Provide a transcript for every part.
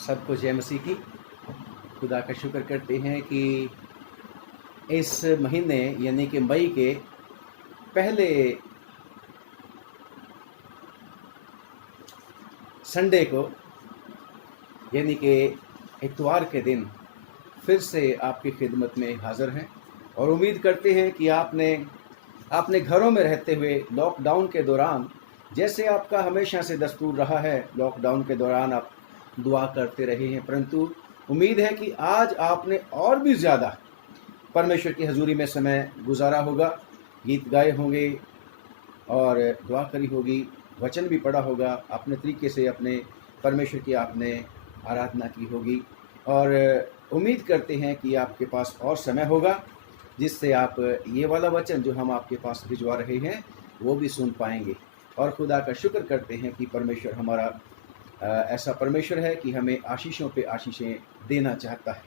सबको जय मसीह की। खुदा का शुक्र करते हैं कि इस महीने यानी कि मई के पहले संडे को यानी कि इतवार के दिन फिर से आपकी खिदमत में हाज़िर हैं और उम्मीद करते हैं कि आपने अपने घरों में रहते हुए लॉकडाउन के दौरान, जैसे आपका हमेशा से दस्तूर रहा है, लॉकडाउन के दौरान आप दुआ करते रहे हैं, परंतु उम्मीद है कि आज आपने और भी ज़्यादा परमेश्वर की हजूरी में समय गुजारा होगा, गीत गाए होंगे और दुआ करी होगी, वचन भी पढ़ा होगा, अपने तरीके से अपने परमेश्वर की आपने आराधना की होगी और उम्मीद करते हैं कि आपके पास और समय होगा जिससे आप ये वाला वचन जो हम आपके पास भिजवा रहे हैं वो भी सुन पाएंगे। और खुदा का शुक्र करते हैं कि परमेश्वर हमारा ऐसा परमेश्वर है कि हमें आशीषों पे आशीषें देना चाहता है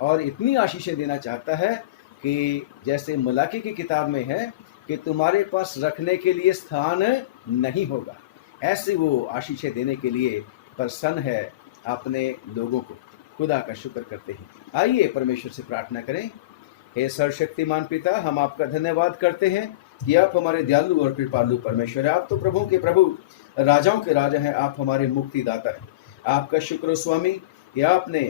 और इतनी आशीषें देना चाहता है कि जैसे मलाकी की किताब में है कि तुम्हारे पास रखने के लिए स्थान नहीं होगा, ऐसे वो आशीषें देने के लिए प्रसन्न है अपने लोगों को। खुदा का शुक्र करते हैं। आइए परमेश्वर से प्रार्थना करें। हे सर्वशक्तिमान पिता, हम आपका धन्यवाद करते हैं कि आप हमारे दयालु और कृपालु परमेश्वर है। आप तो प्रभु के प्रभु, राजाओं के राजा हैं, आप हमारे मुक्तिदाता हैं। आपका शुक्र स्वामी कि आपने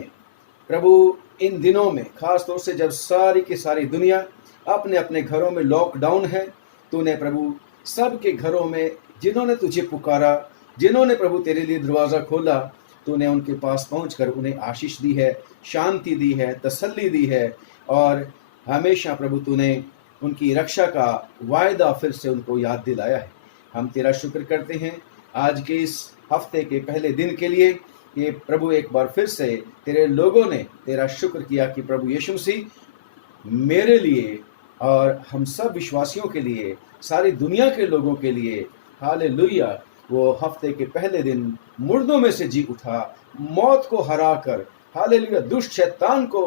प्रभु इन दिनों में, खास तौर से जब सारी की सारी दुनिया अपने अपने घरों में लॉकडाउन है, तूने प्रभु सबके घरों में जिन्होंने तुझे पुकारा, जिन्होंने प्रभु तेरे लिए दरवाज़ा खोला, तूने उनके पास पहुंचकर उन्हें आशीष दी है, शांति दी है, तसल्ली दी है और हमेशा प्रभु तूने उनकी रक्षा का वायदा फिर से उनको याद दिलाया है। हम तेरा शुक्र करते हैं आज के इस हफ्ते के पहले दिन के लिए। ये प्रभु एक बार फिर से तेरे लोगों ने तेरा शुक्र किया कि प्रभु यीशु मसीह मेरे लिए और हम सब विश्वासियों के लिए, सारी दुनिया के लोगों के लिए, हालेलुया, वो हफ्ते के पहले दिन मुर्दों में से जी उठा, मौत को हरा कर, हालेलुया, दुष्ट शैतान को,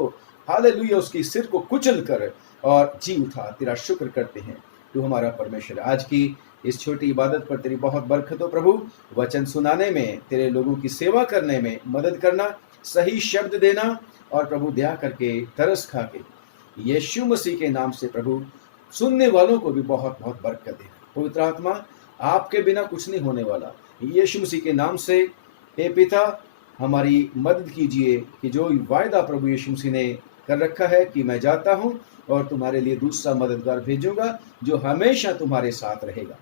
हालेलुया, उसकी सिर को कुचल कर और जी उठा। तेरा शुक्र करते हैं, तू हमारा परमेश्वर। आज की इस छोटी इबादत पर तेरी बहुत बरकत हो प्रभु। वचन सुनाने में, तेरे लोगों की सेवा करने में मदद करना, सही शब्द देना और प्रभु दया करके तरस खा के यीशु मसीह के नाम से प्रभु सुनने वालों को भी बहुत बहुत बरकत देना। पवित्र आत्मा, आपके बिना कुछ नहीं होने वाला। यीशु मसीह के नाम से हे पिता, हमारी मदद कीजिए कि जो वायदा प्रभु यीशु मसीह ने कर रखा है कि मैं जाता हूं और तुम्हारे लिए दूसरा मददगार भेजूंगा जो हमेशा तुम्हारे साथ रहेगा,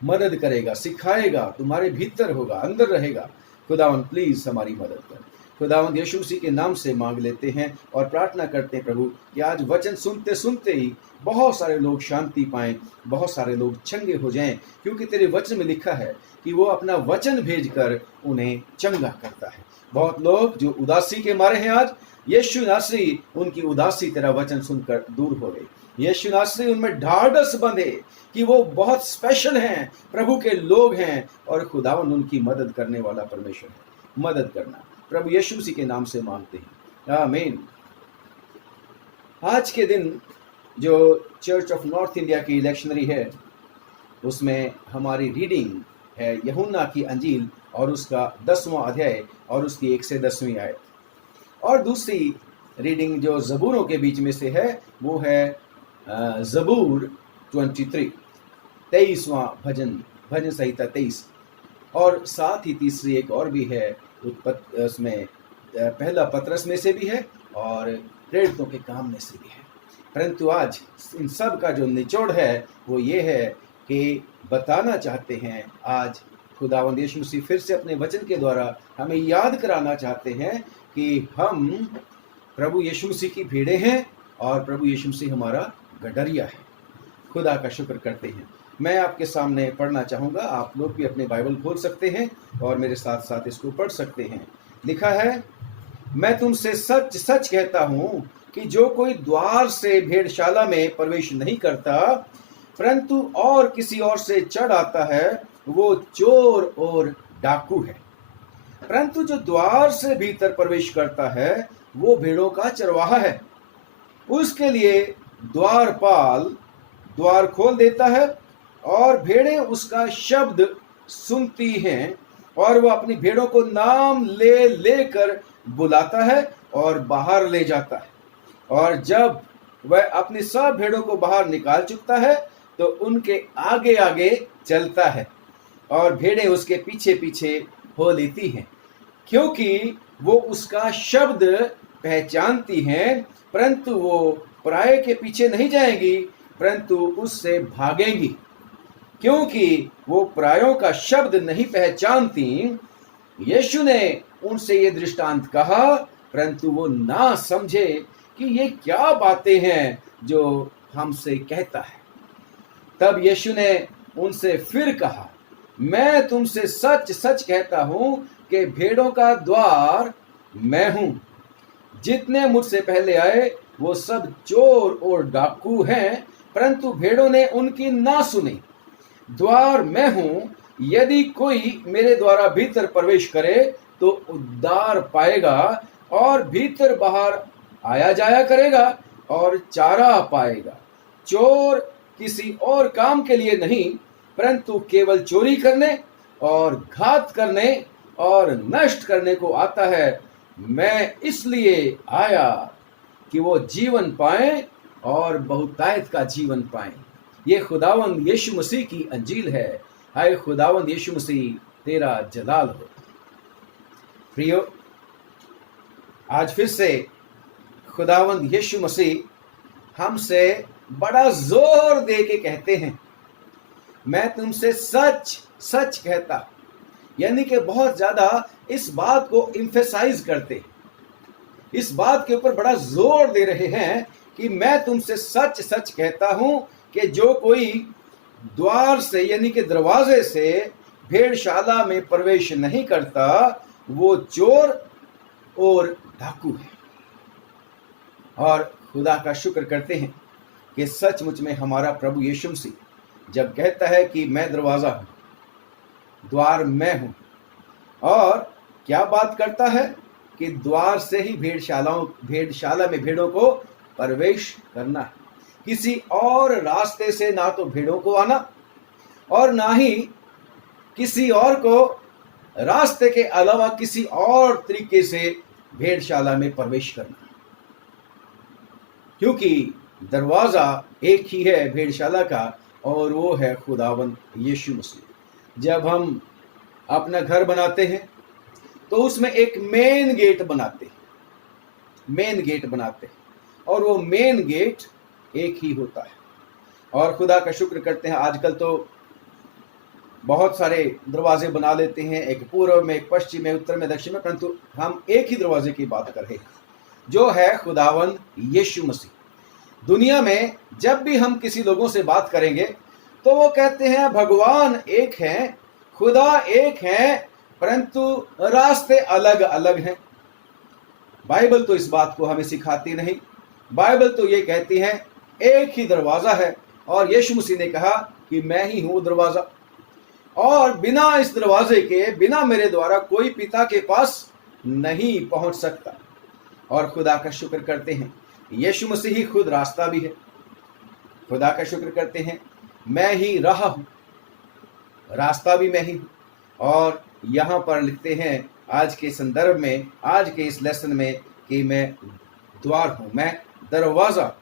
मदद करेगा, सिखाएगा, तुम्हारे भीतर होगा, अंदर रहेगा। खुदावंद प्लीज हमारी मदद कर। खुदावंद यीशु मसीह के नाम से मांग लेते हैं और प्रार्थना करते हैं प्रभु कि आज वचन सुनते सुनते ही बहुत सारे लोग शांति पाएं, बहुत सारे लोग चंगे हो जाएं, क्योंकि तेरे वचन में लिखा है कि वो अपना वचन भेजकर उन्हें चंगा करता है। बहुत लोग जो उदासी के मारे हैं, आज यीशु नासरी उनकी उदासी तेरा वचन सुनकर दूर हो गई। यीशु नासरी उनमें ढाढ़स बंधे कि वो बहुत स्पेशल हैं, प्रभु के लोग हैं और खुदावन उनकी मदद करने वाला परमेश्वर है। मदद करना प्रभु यीशु मसीह के नाम से मांगते हैं, आमीन। आज के दिन जो चर्च ऑफ नॉर्थ इंडिया की इलेक्शनरी है, उसमें हमारी रीडिंग है यूहन्ना की अंजील और उसका 10वां अध्याय और उसकी 1 से 10वीं आयत। और दूसरी रीडिंग जो ज़बूरों के बीच में से है वो है ज़बूर 23, 23वां भजन संहिता 23। और साथ ही तीसरी एक और भी है, उसमें पहला पतरस में से भी है और प्रेरितों के काम में से भी है। परंतु आज इन सब का जो निचोड़ है वो ये है कि बताना चाहते हैं, आज खुदावंद यीशु मसीह फिर से अपने वचन के द्वारा हमें याद कराना चाहते हैं कि हम प्रभु यीशु मसीह की भेड़ें हैं और प्रभु यीशु मसीह हमारा गडरिया है। खुदा का शुक्र करते हैं। मैं आपके सामने पढ़ना चाहूँगा, आप लोग भी अपने बाइबल खोल सकते हैं और मेरे साथ साथ इसको पढ़ सकते हैं। लिखा है, मैं तुमसे सच सच कहता हूँ कि जो कोई द्वार से भेड़शाला में प्रवेश नहीं करता परंतु और किसी और से चढ़ आता है, वो चोर और डाकू है। परंतु जो द्वार से भीतर प्रवेश करता है वो भेड़ों का चरवाहा है। उसके लिए द्वारपाल द्वार खोल देता है और भेड़ें उसका शब्द सुनती हैं और वो अपनी भेड़ों को नाम ले लेकर बुलाता है और बाहर ले जाता है। और जब वह अपनी सब भेड़ों को बाहर निकाल चुकता है तो उनके आगे आगे चलता है और भेड़ें उसके पीछे पीछे हो लेती हैं, क्योंकि वो उसका शब्द पहचानती हैं, परंतु वो पराये के पीछे नहीं जाएंगी, परंतु उससे भागेंगी, क्योंकि वो परायों का शब्द नहीं पहचानती। यीशु ने उनसे ये दृष्टांत कहा, परंतु वो ना समझे कि ये क्या बातें हैं जो हमसे कहता है। तब यीशु ने उनसे फिर कहा, मैं तुमसे सच सच कहता हूं कि भेड़ों का द्वार मैं हूं। जितने मुझसे पहले आए वो सब चोर और डाकू हैं, परंतु भेड़ों ने उनकी ना सुनी। द्वार मैं हूं, यदि कोई मेरे द्वारा भीतर प्रवेश करे तो उद्धार पाएगा और भीतर बाहर आया जाया करेगा और चारा पाएगा। चोर किसी और काम के लिए नहीं, परंतु केवल चोरी करने और घात करने और नष्ट करने को आता है। मैं इसलिए आया कि वो जीवन पाएं और बहुतायत का जीवन पाएं। ये खुदावंद यीशु मसीह की अंजील है। हाय खुदावंद यीशु मसीह, तेरा जलाल हो। प्रियो, आज फिर से खुदावंद यीशु मसीह हमसे बड़ा जोर दे के कहते हैं, मैं तुमसे सच सच कहता, यानी कि बहुत ज्यादा इस बात को इम्फेसाइज करते, इस बात के ऊपर बड़ा जोर दे रहे हैं कि मैं तुमसे सच सच कहता हूं कि जो कोई द्वार से यानी कि दरवाजे से भेड़शाला में प्रवेश नहीं करता वो चोर और डाकू है। और खुदा का शुक्र करते हैं कि सचमुच में हमारा प्रभु यीशु मसीह जब कहता है कि मैं दरवाजा हूं, द्वार मैं हूं, और क्या बात करता है कि द्वार से ही भेड़शाला में भेड़ों को प्रवेश करना है। किसी और रास्ते से ना तो भेड़ों को आना और ना ही किसी और को रास्ते के अलावा किसी और तरीके से भेड़शाला में प्रवेश करना, क्योंकि दरवाजा एक ही है भेड़शाला का और वो है खुदावंद यीशु मसीह। जब हम अपना घर बनाते हैं तो उसमें एक मेन गेट बनाते हैं और वो मेन गेट एक ही होता है। और खुदा का शुक्र करते हैं, आजकल तो बहुत सारे दरवाजे बना लेते हैं, एक पूर्व में, एक पश्चिम में, उत्तर में, दक्षिण में, परंतु हम एक ही दरवाजे की बात कर रहे हैं जो है खुदावंद यीशु मसीह। दुनिया में जब भी हम किसी लोगों से बात करेंगे तो वो कहते हैं भगवान एक हैं, खुदा एक हैं, परंतु रास्ते अलग अलग हैं। बाइबल तो इस बात को हमें सिखाती नहीं। बाइबल तो ये कहती है एक ही दरवाजा है और यीशु मसीह ने कहा कि मैं ही हूं दरवाजा, और बिना इस दरवाजे के, बिना मेरे द्वारा कोई पिता के पास नहीं पहुंच सकता। और खुदा का शुक्र करते हैं यीशु मसीह ही खुद रास्ता भी है। खुदा का शुक्र करते हैं मैं ही राह हूं, रास्ता भी मैं ही हूं। और यहां पर लिखते हैं आज के संदर्भ में, आज के इस लेसन में, कि मैं द्वार हूं, मैं दरवाजा।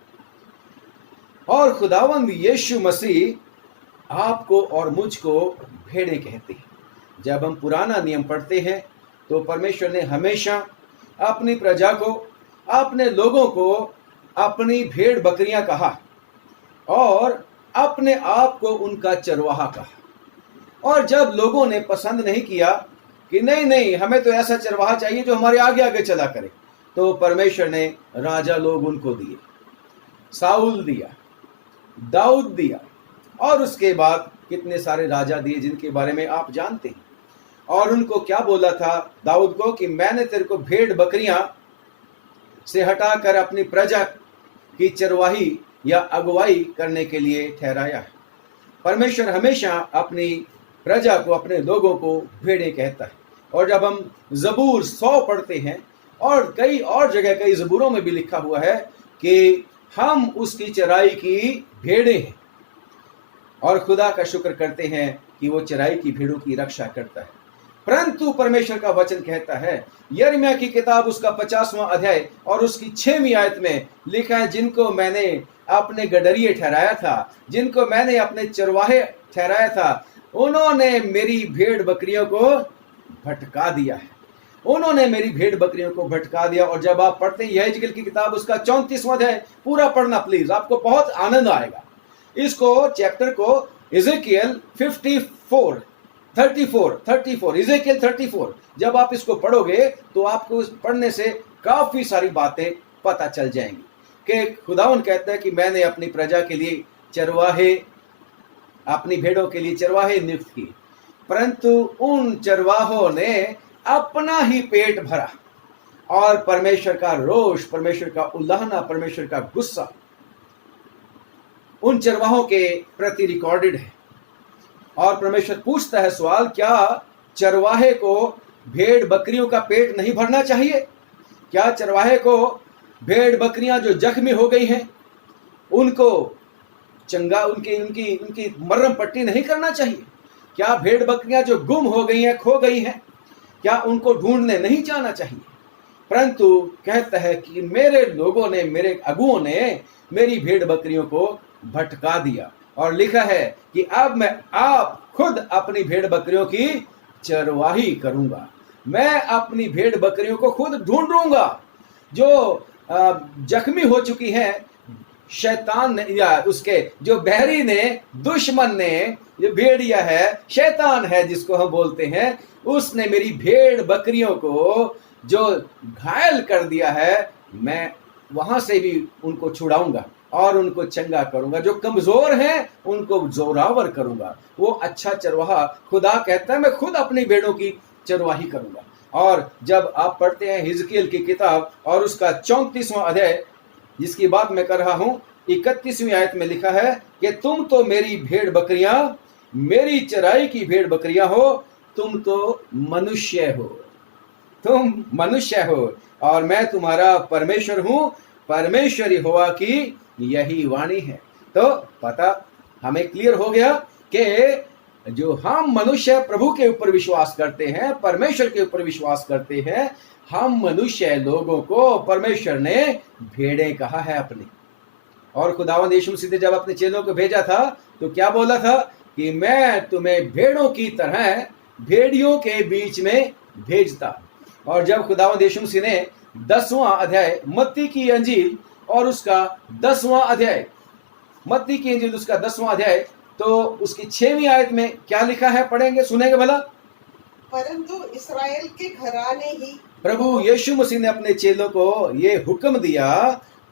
और खुदावंद यीशु मसीह आपको और मुझको भेड़े कहते हैं। जब हम पुराना नियम पढ़ते हैं तो परमेश्वर ने हमेशा अपनी प्रजा को, अपने लोगों को अपनी भेड़ बकरियां कहा और अपने आप को उनका चरवाहा कहा। और जब लोगों ने पसंद नहीं किया कि नहीं नहीं हमें तो ऐसा चरवाहा चाहिए जो हमारे आगे आगे चला करे, तो परमेश्वर ने राजा लोग उनको दिए, साउल दिया, दाऊद दिया, और उसके बाद कितने सारे राजा दिए जिनके बारे में आप जानते हैं। और उनको क्या बोला था दाऊद को कि मैंने तेरे को भेड़ बकरियां से हटाकर अपनी प्रजा की चरवाही या अगुवाई करने के लिए ठहराया है। परमेश्वर हमेशा अपनी प्रजा को, अपने लोगों को भेड़े कहता है। और जब हम ज़बूर 100 पढ़ते हैं और कई और जगह, कई ज़बूरों में भी लिखा हुआ है कि हम उसकी चराई की भेड़े हैं, और खुदा का शुक्र करते हैं कि वो चराई की भेड़ों की रक्षा करता है। परंतु परमेश्वर का वचन कहता है, यिर्मयाह की किताब उसका 50वां अध्याय और उसकी 6वीं आयत में लिखा है, जिनको मैंने अपने गडरिये ठहराया था, जिनको मैंने अपने चरवाहे ठहराया था, उन्होंने मेरी भेड़ बकरियों को भटका दिया है। उन्होंने मेरी भेड़ बकरियों को भटका दिया। और जब आप पढ़ते हैं यहेजकेल की किताब उसका 34वां अध्याय, पूरा पढ़ना प्लीज, आपको बहुत आनंद आएगा। इसको चैप्टर को इज़ेकियल 34 इज़ेकियल 34 जब आप इसको पढ़ोगे तो आपको पढ़ने से काफी सारी बातें पता चल जाएंगी कि खुदावन कहता है कि मैंने अपनी प्रजा के लिए चरवाहे, अपनी भेड़ों के लिए चरवाहे नियुक्त किए, परंतु उन चरवाहों ने अपना ही पेट भरा। और परमेश्वर का रोष, परमेश्वर का उल्लाहना, परमेश्वर का गुस्सा उन चरवाहों के प्रति रिकॉर्डेड है। और परमेश्वर पूछता है सवाल, क्या चरवाहे को भेड़ बकरियों का पेट नहीं भरना चाहिए? क्या चरवाहे को भेड़ बकरियां जो जख्मी हो गई हैं उनको चंगा, उनकी मरहम पट्टी नहीं करना चाहिए? क्या भेड़ बकरियां जो गुम हो गई हैं, खो गई हैं, क्या उनको ढूंढने नहीं जाना चाहिए? परंतु कहता है कि मेरे लोगों ने, मेरे अगुओं ने मेरी भेड़ बकरियों को भटका दिया। और लिखा है कि अब मैं आप खुद अपनी भेड़ बकरियों की चरवाही करूंगा, मैं अपनी भेड़ बकरियों को खुद ढूंढूंगा जो जख्मी हो चुकी हैं। शैतान ने, या उसके जो बहरी ने, दुश्मन ने, जो भेड़िया है, शैतान है जिसको हम बोलते हैं, उसने मेरी भेड़ बकरियों को जो घायल कर दिया है, मैं वहां से भी उनको छुड़ाऊंगा और उनको चंगा करूंगा। जो कमजोर हैं उनको जोरावर करूंगा। वो अच्छा चरवाहा, खुदा कहता है मैं खुद अपनी भेड़ों की चरवाही करूंगा। और जब आप पढ़ते हैं हिजकिय्येल की किताब और उसका 34वां अध्याय, जिसकी बात मैं कर रहा हूं, 31वीं आयत में लिखा है कि तुम तो मेरी भेड़ बकरियां, मेरी चराई की भेड़ बकरियां हो, तुम तो मनुष्य हो, तुम मनुष्य हो और मैं तुम्हारा परमेश्वर हूं। परमेश्वर यहोवा की यही वाणी है। तो पता हमें क्लियर हो गया कि जो हम मनुष्य प्रभु के ऊपर विश्वास करते हैं, परमेश्वर के ऊपर विश्वास करते हैं, हम मनुष्य लोगों को परमेश्वर ने भेड़ें कहा है अपनी। और खुदावंद यीशु मसीह ने जब अपने चेलों को भेजा था तो क्या बोला था कि मैं तुम्हें भेड़ों की तरह भेड़ियों के बीच में भेजता। और जब खुदावंद यीशु मसीह ने 10वां अध्याय मत्ती की अंजील और उसका 10वां अध्याय, मत्ती की अंजील उसका 10वां अध्याय, तो उसकी 6वीं आयत में क्या लिखा है, पढ़ेंगे, सुनेंगे भला। परंतु इस्राएल के घराने ही, प्रभु यीशु मसीह ने अपने चेलों को ये हुक्म दिया,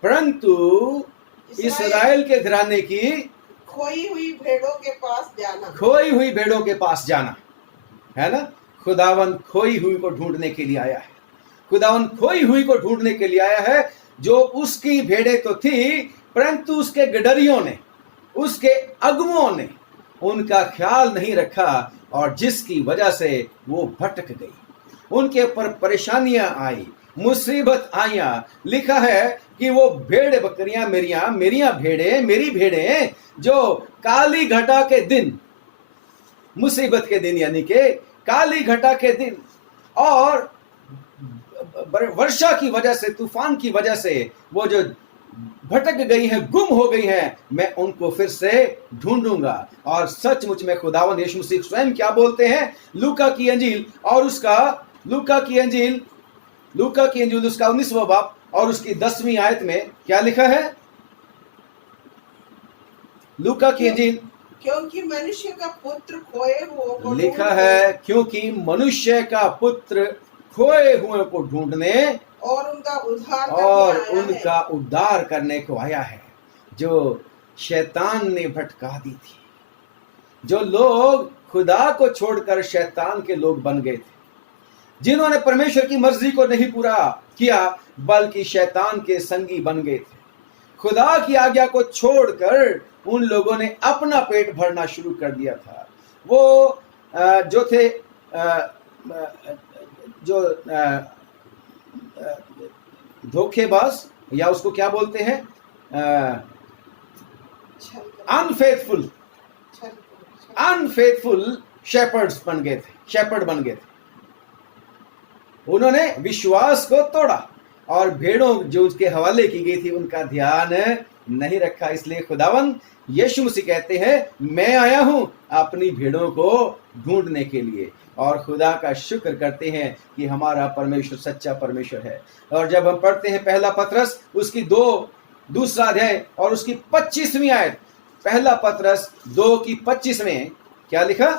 परंतु इस्राएल के घराने की खोई हुई भेड़ों के पास जाना, खोई हुई भेड़ों के पास जाना, है ना। खुदावन खोई हुई को ढूंढने के लिए आया है। खुदावन खोई हुई को ढूंढने के लिए आया है, जो उसकी भेड़ें तो थी, परंतु उसके गडरियों ने, उसके अगुओं ने उनका ख्याल नहीं रखा और जिसकी वजह से वो भटक गई। उनके ऊपर परेशानियां आई, मुसीबत आया। लिखा है कि वो भेड़ बकरियां मेरियां भेड़ें, मेरी भेड़ें, जो काली घटा के दिन, मुसीबत के दिन, यानी के काली घटा के दिन और वर्षा की वजह से, तूफान की वजह से वो जो भटक गई हैं, गुम हो गई हैं, मैं उनको फिर से ढूंढूंगा। और सचमुच में खुदावंद यीशु मसीह स्वयं क्या बोलते हैं, लूका की अंजील और उसका लूका की अंजील उसका 19वां बाब और उसकी 10वीं आयत में क्या लिखा है। लूका की अंजील, क्योंकि मनुष्य का पुत्र खोए हुए को लिखा है, क्योंकि मनुष्य का पुत्र खोए हुए को ढूंढने और उनका उद्धार करने को आया है। जो शैतान ने भटका दी थी, जो लोग खुदा को छोड़कर शैतान के लोग बन गए थे, जिन्होंने परमेश्वर की मर्जी को नहीं पूरा किया बल्कि शैतान के संगी बन गए थे, खुदा की आज्ञा को छोड़कर उन लोगों ने अपना पेट भरना शुरू कर दिया था। वो जो थे, जो धोखेबाज, या उसको क्या बोलते हैं, अनफेथफुल शेपर्ड बन गए थे। उन्होंने विश्वास को तोड़ा और भेड़ों जो उसके हवाले की गई थी उनका ध्यान नहीं रखा। इसलिए खुदावंद यीशु मसीह कहते हैं, मैं आया हूं अपनी भेड़ों को ढूंढने के लिए। और खुदा का शुक्र करते हैं कि हमारा परमेश्वर सच्चा परमेश्वर है। और जब हम पढ़ते हैं पहला पतरस उसकी दूसरा अध्याय और उसकी 25वीं आयत, पहला पतरस 2 की 25 में क्या लिखा?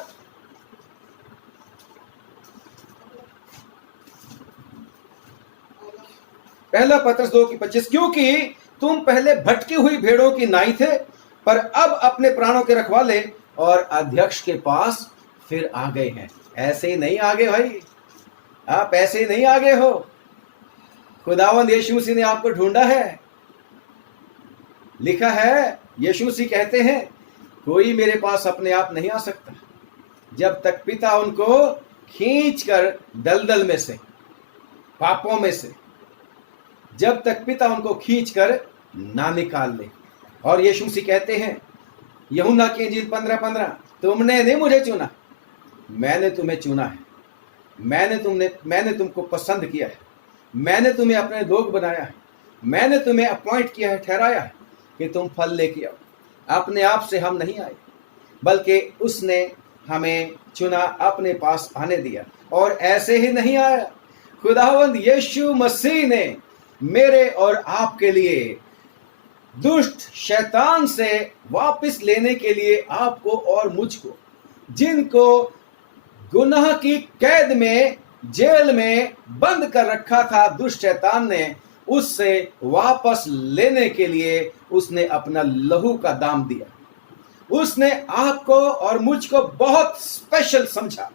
पहला पतरस 2 की 25, क्योंकि तुम पहले भटकी हुई भेड़ों की नाई थे, पर अब अपने प्राणों के रखवाले और अध्यक्ष के पास फिर आ गए हैं। ऐसे ही नहीं आगे भाई, आप ऐसे ही नहीं आगे हो। खुदावंद यीशु मसीह ने आपको ढूंढा है। लिखा है, यीशु मसीह कहते हैं, कोई मेरे पास अपने आप नहीं आ सकता जब तक पिता उनको खींच कर दलदल में से, पापों में से, जब तक पिता उनको खींच कर ना निकाल ले। और यीशु मसीह कहते हैं यूहन्ना की इंजील 15:15, तुमने नहीं मुझे चुना, मैंने तुम्हें चुना है। मैंने तुमको पसंद किया है, मैंने तुम्हें अपने लोग बनाया है, मैंने तुम्हें अपॉइंट किया है, ठहराया है कि तुम फल लेके आओ। अपने आप से हम नहीं आए, बल्कि उसने हमें चुना, अपने पास आने दिया। और ऐसे ही नहीं आया, खुदावंद यीशु मसीह ने मेरे और आपके लिए दुष्ट शैतान से वापस लेने के लिए आपको और मुझको, जिनको गुनाह की कैद में, जेल में बंद कर रखा था दुष्ट शैतान ने, उससे वापस लेने के लिए उसने अपना लहू का दाम दिया। उसने आपको और मुझको बहुत स्पेशल समझा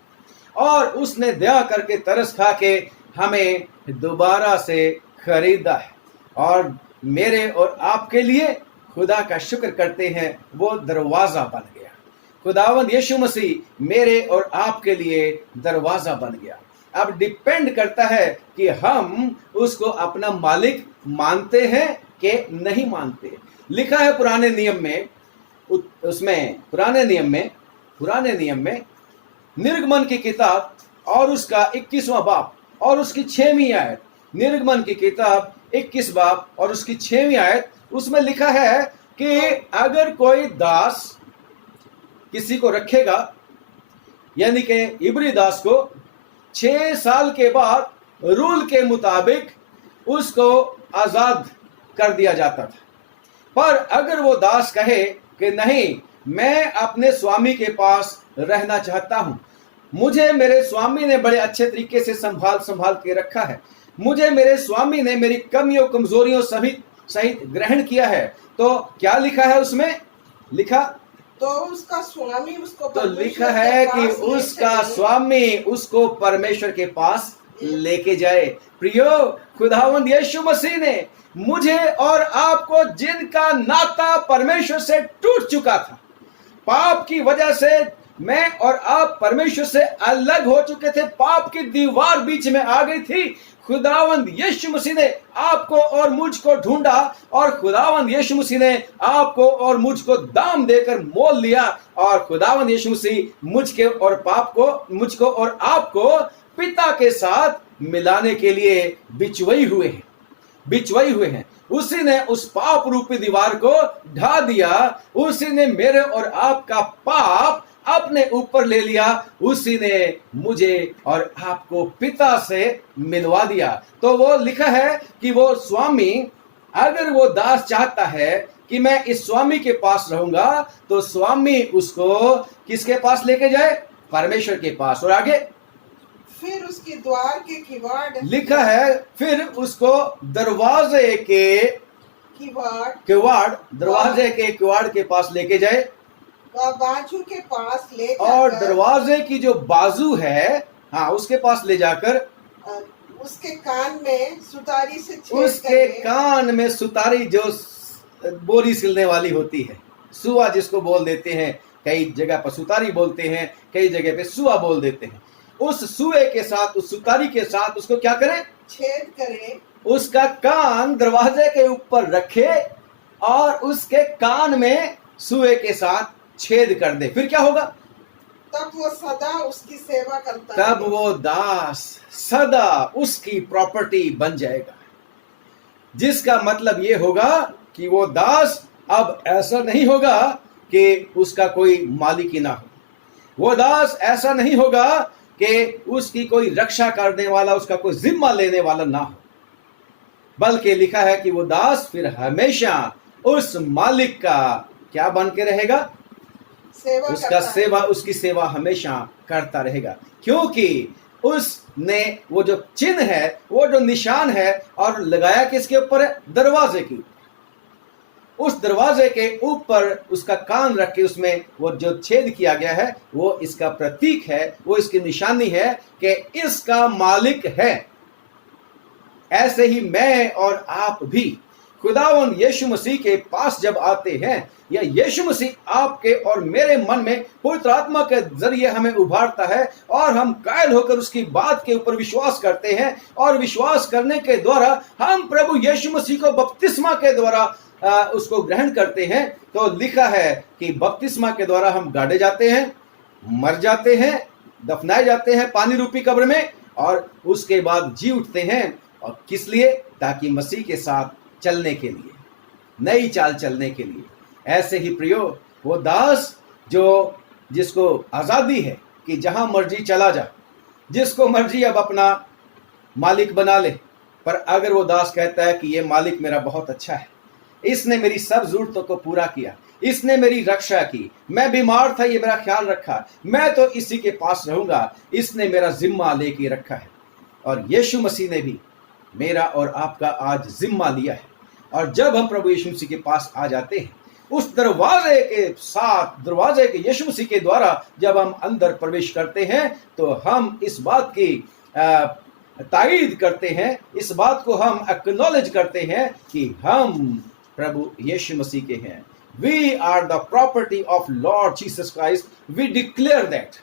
और उसने दया करके तरस खा के हमें दोबारा से खरीदा है। और मेरे और आपके लिए खुदा का शुक्र करते हैं, वो दरवाजा बन गया। खुदावंद यीशु मसीह मेरे और आपके लिए दरवाजा बन गया। अब डिपेंड करता है कि हम उसको अपना मालिक मानते हैं कि नहीं मानते। लिखा है पुराने नियम में, उसमें पुराने नियम में निर्गमन की किताब और उसका 21वां बाब और उसकी 6वीं आयत, निर्गमन की किताब 21 बाब और उसकी 6वीं आयत, उसमें लिखा है कि अगर कोई दास किसी को रखेगा, यानी कि इब्री दास को 6 साल के बाद रूल के मुताबिक उसको आजाद कर दिया जाता था। पर अगर वो दास कहे कि नहीं, मैं अपने स्वामी के पास रहना चाहता हूं, मुझे मेरे स्वामी ने बड़े अच्छे तरीके से संभाल के रखा है, मुझे मेरे स्वामी ने मेरी कमियों कमजोरियों सहित ग्रहण किया है, तो क्या लिखा है उसमें? तो उसका स्वामी उसको तो लिखा है कि उसका स्वामी उसको परमेश्वर के पास लेके जाए। प्रियो, खुदावंद यीशु मसीह ने मुझे और आपको, जिनका नाता परमेश्वर से टूट चुका था, पाप की वजह से मैं और आप परमेश्वर से अलग हो चुके थे, पाप की दीवार बीच में आ गई थी, खुदावंद यीशु मसीह ने आपको और मुझको ढूंढा और खुदावंद यीशु मसीह ने आपको और मुझको दाम देकर मोल लिया। और खुदावंद यीशु मसीह मुझको और आपको पिता के साथ मिलाने के लिए बिचवई हुए हैं। उसी ने उस पाप रूपी दीवार को ढा दिया, उसी ने मेरे और आपका पाप अपने ऊपर ले लिया, उसी ने मुझे और आपको पिता से मिलवा दिया। तो वो लिखा है कि वो स्वामी, अगर वो दास चाहता है कि मैं इस स्वामी के पास रहूंगा, तो स्वामी उसको किसके पास लेके जाए? परमेश्वर के पास। और आगे फिर उसके द्वार के किवाड़, लिखा है फिर उसको दरवाजे के किवाड़ के पास लेके जाए, बाजू के पास ले जाकर, और दरवाजे की जो बाजू है, हाँ, उसके पास ले जाकर उसके कान में सुतारी से उसके कान में सुतारी, जो बोरी सिलने वाली होती है, सुआ जिसको बोल देते हैं, कई जगह पर सुतारी बोलते हैं, कई जगह पे सुआ बोल देते हैं, उस सुए के साथ, उस सुतारी के साथ उसको क्या करें? छेद करें, उसका कान दरवाजे के ऊपर रखे और उसके कान में सुए के साथ छेद कर दे। फिर क्या होगा? तब वो सदा उसकी सेवा करता तब है। वो दास सदा उसकी प्रॉपर्टी बन जाएगा, जिसका मतलब ये होगा कि वो दास अब ऐसा नहीं होगा कि उसका कोई मालिक ही ना हो। वो दास ऐसा नहीं होगा कि उसकी कोई रक्षा करने वाला, उसका कोई जिम्मा लेने वाला ना हो, बल्कि लिखा है कि वो दास फिर हमेशा उस मालिक का क्या बन के रहेगा? सेवा उसका करता सेवा, है। उसकी सेवा हमेशा करता रहेगा, क्योंकि उसने वो जो चिन्ह है, वो जो निशान है, और लगाया किसके ऊपर है? दरवाजे की। उस दरवाजे के ऊपर उसका कान रख के उसमें वो जो छेद किया गया है, वो इसका प्रतीक है, वो इसकी निशानी है कि इसका मालिक है। ऐसे ही मैं और आप भी खुदावंद यीशु मसीह के पास जब आते हैं, या यीशु मसीह आपके और मेरे मन में पवित्र आत्मा के जरिए हमें उभारता है, और हम कायल होकर उसकी बात के ऊपर विश्वास करते हैं, और विश्वास करने के द्वारा हम प्रभु यीशु मसीह को बपतिस्मा के द्वारा उसको ग्रहण करते हैं, तो लिखा है कि बपतिस्मा के द्वारा हम गाड़े जाते हैं, मर जाते हैं, दफनाए जाते हैं पानी रूपी कब्र में, और उसके बाद जी उठते हैं। और किस लिए? ताकि मसीह के साथ चलने के लिए, नई चाल चलने के लिए। ऐसे ही प्रियो, वो दास जिसको आज़ादी है कि जहां मर्जी चला जा, जिसको मर्जी अब अपना मालिक बना ले, पर अगर वो दास कहता है कि ये मालिक मेरा बहुत अच्छा है, इसने मेरी सब जरूरतों को पूरा किया, इसने मेरी रक्षा की, मैं बीमार था, ये मेरा ख्याल रखा, मैं तो इसी के पास रहूंगा, इसने मेरा जिम्मा लेके रखा है। और यीशु मसीह ने भी मेरा और आपका आज जिम्मा लिया है। और जब हम प्रभु यीशु मसीह के पास आ जाते हैं, उस दरवाजे के साथ, दरवाजे के यीशु मसीह के द्वारा जब हम अंदर प्रवेश करते हैं, तो हम इस बात की तायीद करते हैं, इस बात को हम एक्नॉलेज करते हैं कि हम प्रभु यीशु मसीह के हैं। We are the property of Lord Jesus Christ. We declare that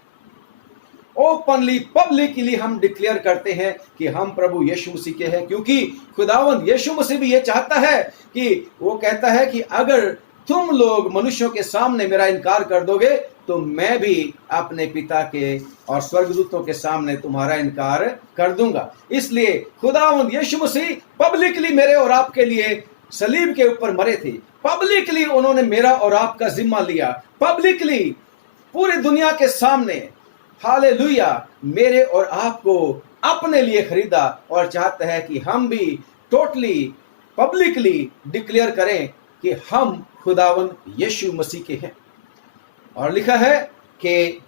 openly, publicly हम डिक्लेयर करते हैं कि हम प्रभु यीशु मसीह के हैं, क्योंकि खुदावंद यीशु मसीह भी ये चाहता है कि वो कहता है कि अगर तुम लोग मनुष्यों के सामने मेरा इनकार कर दोगे, तो मैं भी अपने पिता के और स्वर्गदूतों के सामने तुम्हारा इनकार कर दूंगा। इसलिए खुदावंद यीशु मसीह पब्लिकली मेरे और आपके लिए सलीब के ऊपर मरे थे, पब्लिकली उन्होंने मेरा और आपका जिम्मा लिया, पब्लिकली पूरी दुनिया के सामने, हालेलुया, मेरे और आपको अपने लिए खरीदा, और चाहता है कि हम भी टोटली पब्लिकली डिक्लेयर करें कि हम खुदावंद यीशु मसीह के हैं। और लिखा है कि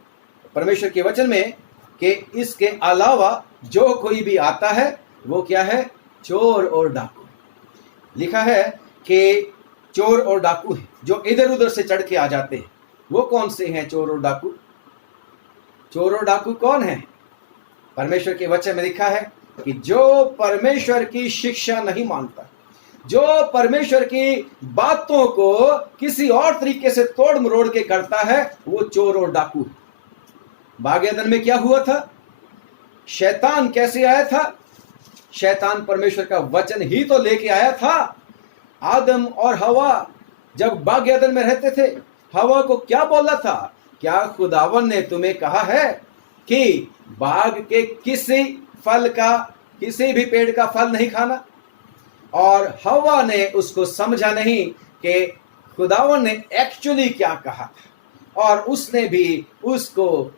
परमेश्वर के वचन में कि इसके अलावा जो कोई भी आता है वो क्या है? चोर और डाकू। लिखा है कि चोर और डाकू है जो इधर उधर से चढ़ के आ जाते हैं। वो कौन से हैं चोर और डाकू? चोर और डाकू कौन है? परमेश्वर के वचन में लिखा है कि जो परमेश्वर की शिक्षा नहीं मानता, जो परमेश्वर की बातों को किसी और तरीके से तोड़ मरोड़ के करता है, वो चोर और डाकू है। बाग एदन में क्या हुआ था? शैतान कैसे आया था? शैतान परमेश्वर का वचन ही तो लेके आया था। आदम और हवा जब बाग एदन में रहते थे, हवा को क्या बोला था? क्या खुदावन ने तुम्हें कहा है कि बाग के किसी फल का, किसी भी पेड़ का फल नहीं खाना? और हवा ने उसको समझा नहीं कि खुदावन ने एक्चुअली क्या कहा था, और उसने भी उसको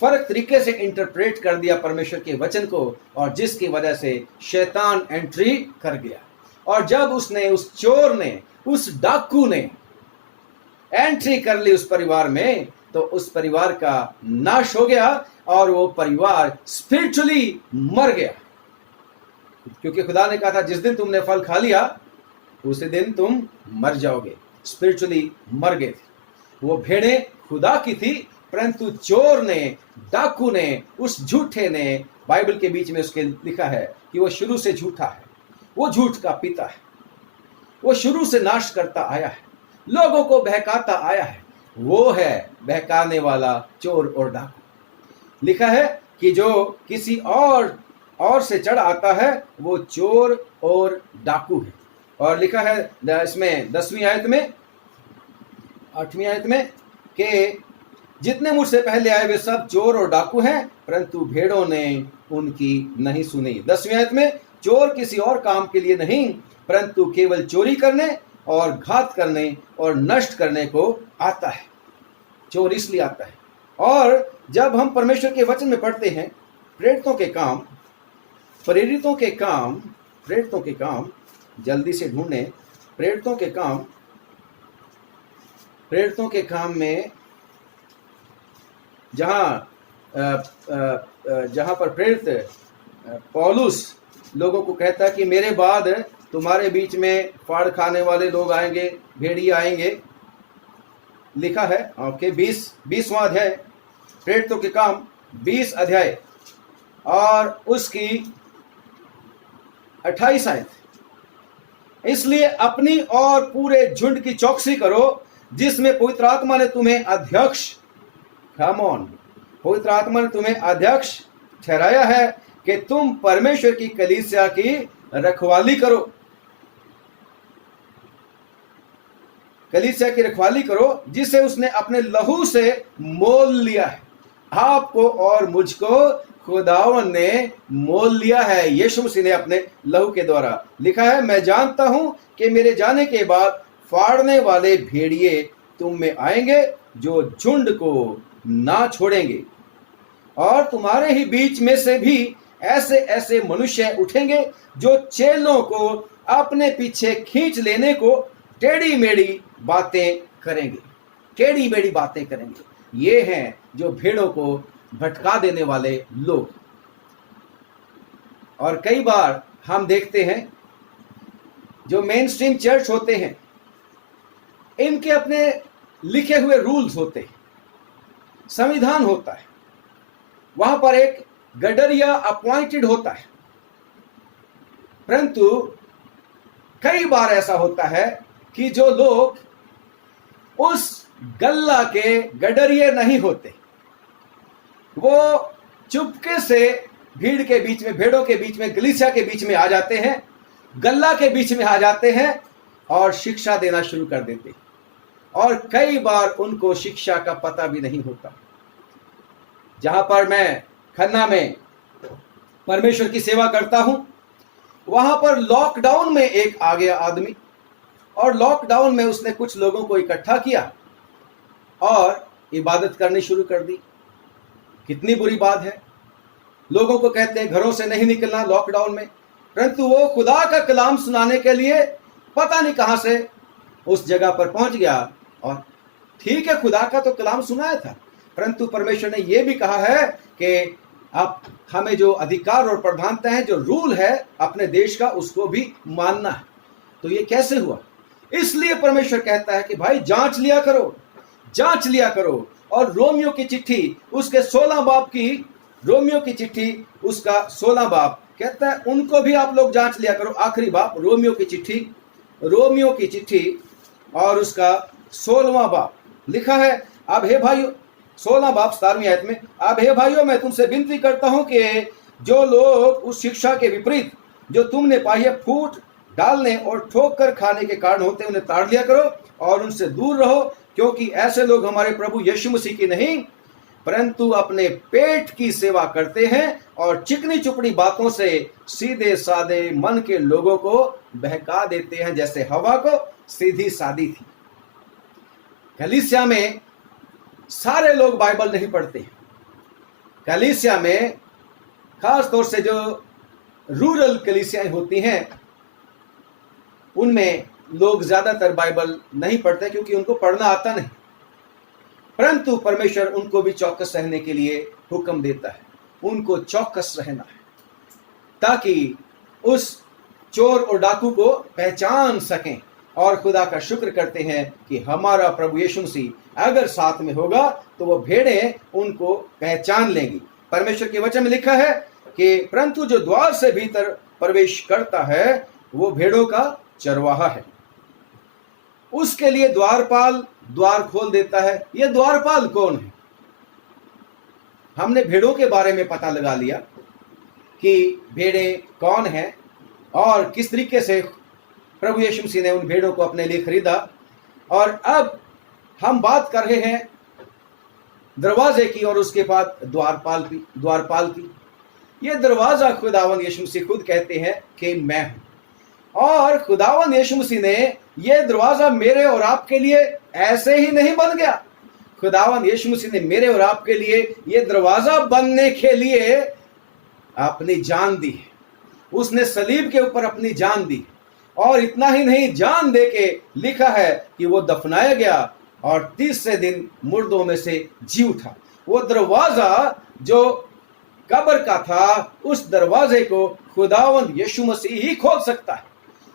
फर्क तरीके से इंटरप्रेट कर दिया परमेश्वर के वचन को, और जिसकी वजह से शैतान एंट्री कर गया। और जब उसने, उस चोर ने, उस डाकू ने एंट्री कर ली उस परिवार में, तो उस परिवार का नाश हो गया, और वो परिवार स्पिरिचुअली मर गया। क्योंकि खुदा ने कहा था जिस दिन तुमने फल खा लिया उसी दिन तुम मर जाओगे। स्पिरिचुअली मर गए थे। वो भेड़ें खुदा की थी, परंतु चोर ने, डाकू ने, उस झूठे ने, बाइबल के बीच में उसके लिखा है कि वो शुरू से झूठा है, वो झूठ का पिता है, वो शुरू से नाश करता आया है, लोगों को बहकाता आया है। वो है बहकाने वाला चोर और डाकू। लिखा है कि जो किसी और से चढ़ आता है वो चोर और डाकू है। और लिखा है इसमें 10वीं आयत में, 8वीं आयत में कि जितने मुझसे पहले आए वे सब चोर और डाकू हैं, परंतु भेड़ों ने उनकी नहीं सुनी। 10वीं आयत में, चोर किसी और काम के लिए नहीं, परंतु केवल चोरी करने और घात करने और नष्ट करने को आता है। चोर इसलिए आता है। और जब हम परमेश्वर के वचन में पढ़ते हैं, प्रेरितों के काम जल्दी से ढूंढें। प्रेरितों के काम में जहां पर प्रेरित पौलुस लोगों को कहता है कि मेरे बाद तुम्हारे बीच में फाड़ खाने वाले लोग आएंगे, भेड़िए आएंगे, लिखा है। ओके, 20वां अध्याय, प्रेरितों के काम 20 अध्याय और उसकी 28 आयत। इसलिए अपनी और पूरे झुंड की चौकसी करो, जिसमें पवित्र आत्मा ने तुम्हें अध्यक्ष ठहराया है कि तुम परमेश्वर की कलीसिया की रखवाली करो, जिसे उसने अपने लहू से मोल लिया है। आपको और मुझको खुदावन ने मोल लिया है, यीशु मसीह ने अपने लहू के द्वारा। लिखा है, मैं जानता हूं कि मेरे जाने के बाद फाड़ने वाले भेड़िए तुम में आएंगे, जो झुंड को ना छोड़ेंगे, और तुम्हारे ही बीच में से भी ऐसे ऐसे मनुष्य उठेंगे जो चेलों को अपने पीछे खींच लेने को टेढ़ी मेढ़ी बातें करेंगे। ये हैं जो भेड़ों को भटका देने वाले लोग। और कई बार हम देखते हैं जो मेन स्ट्रीम चर्च होते हैं, इनके अपने लिखे हुए रूल्स होते हैं, संविधान होता है, वहां पर एक गडरिया अपॉइंटेड होता है। परंतु कई बार ऐसा होता है कि जो लोग उस गल्ला के गडरिये नहीं होते, वो चुपके से भीड़ के बीच में, भेड़ों के बीच में, कलीसिया के बीच में आ जाते हैं, गल्ला के बीच में आ जाते हैं और शिक्षा देना शुरू कर देते हैं। और कई बार उनको शिक्षा का पता भी नहीं होता। जहां पर मैं खन्ना में परमेश्वर की सेवा करता हूं, वहां पर लॉकडाउन में एक आ गया आदमी, और लॉकडाउन में उसने कुछ लोगों को इकट्ठा किया और इबादत करनी शुरू कर दी। कितनी बुरी बात है। लोगों को कहते हैं घरों से नहीं निकलना लॉकडाउन में, परंतु वो खुदा का कलाम सुनाने के लिए पता नहीं कहां से उस जगह पर पहुंच गया। और ठीक है, खुदा का तो कलाम सुनाया था, परंतु परमेश्वर ने यह भी कहा है कि आप हमें जो अधिकार और प्रधानता है, जो रूल है अपने देश का, उसको भी मानना है। तो ये कैसे हुआ? इसलिए परमेश्वर कहता है कि भाई जांच लिया करो। और रोमियो की चिट्ठी उसके 16 बाब कहता है उनको भी आप लोग जांच लिया करो। आखिरी बाब रोमियो की चिट्ठी और उसका 16वां बाब लिखा है। अब हे भाइयों, 16 बाब 17वीं आयत में, अब हे भाइयों, मैं तुमसे विनती करता हूं कि जो लोग उस शिक्षा के विपरीत जो तुमने पाई है, फूट डालने और ठोकर खाने के कारण होते हैं, उन्हें ताड़ लिया करो और उनसे दूर रहो, क्योंकि ऐसे लोग हमारे प्रभु यीशु मसीह की नहीं परंतु अपने पेट की सेवा करते हैं और चिकनी चुपड़ी बातों से सीधे साधे मन के लोगों को बहका देते हैं, जैसे हवा को सीधी सादी थी। कलीसिया में सारे लोग बाइबल नहीं पढ़ते। कलीसिया में खास तौर से जो रूरल कलीसियाएं होती हैं, उनमें लोग ज्यादातर बाइबल नहीं पढ़ते क्योंकि उनको पढ़ना आता नहीं। परंतु परमेश्वर उनको भी चौकस रहने के लिए हुक्म देता है। उनको चौकस रहना है ताकि उस चोर और डाकू को पहचान सकें और खुदा का शुक्र करते हैं कि हमारा प्रभु यीशु मसीह अगर साथ में होगा तो वो भेड़ें उनको पहचान लेंगी। परमेश्वर के वचन में लिखा है कि परंतु जो द्वार से भीतर प्रवेश करता है वो भेड़ों का चरवाहा है। उसके लिए द्वारपाल द्वार खोल देता है। ये द्वारपाल कौन है? हमने भेड़ों के बारे में पता लगा लिया कि भेड़ें कौन हैं और किस तरीके से प्रभु यीशु मसीह ने उन भेड़ों को अपने लिए खरीदा। और अब हम बात कर रहे हैं दरवाजे की और उसके बाद द्वारपाल की। ये दरवाजा खुदावंद यीशु मसीह खुद कहते हैं कि मैं हूं। और खुदावंद यीशु मसीह ने ये दरवाजा मेरे और आपके लिए ऐसे ही नहीं बन गया। खुदावंद यीशु मसीह ने मेरे और आपके लिए ये दरवाजा बनने के लिए अपनी जान दी है। उसने सलीब के ऊपर अपनी जान दी। और इतना ही नहीं, जान दे के लिखा है कि वो दफनाया गया और तीसरे दिन मुर्दों में से जी उठा। वो दरवाजा जो कब्र का था, उस दरवाजे को खुदावंद यीशु मसीह ही खोल सकता है,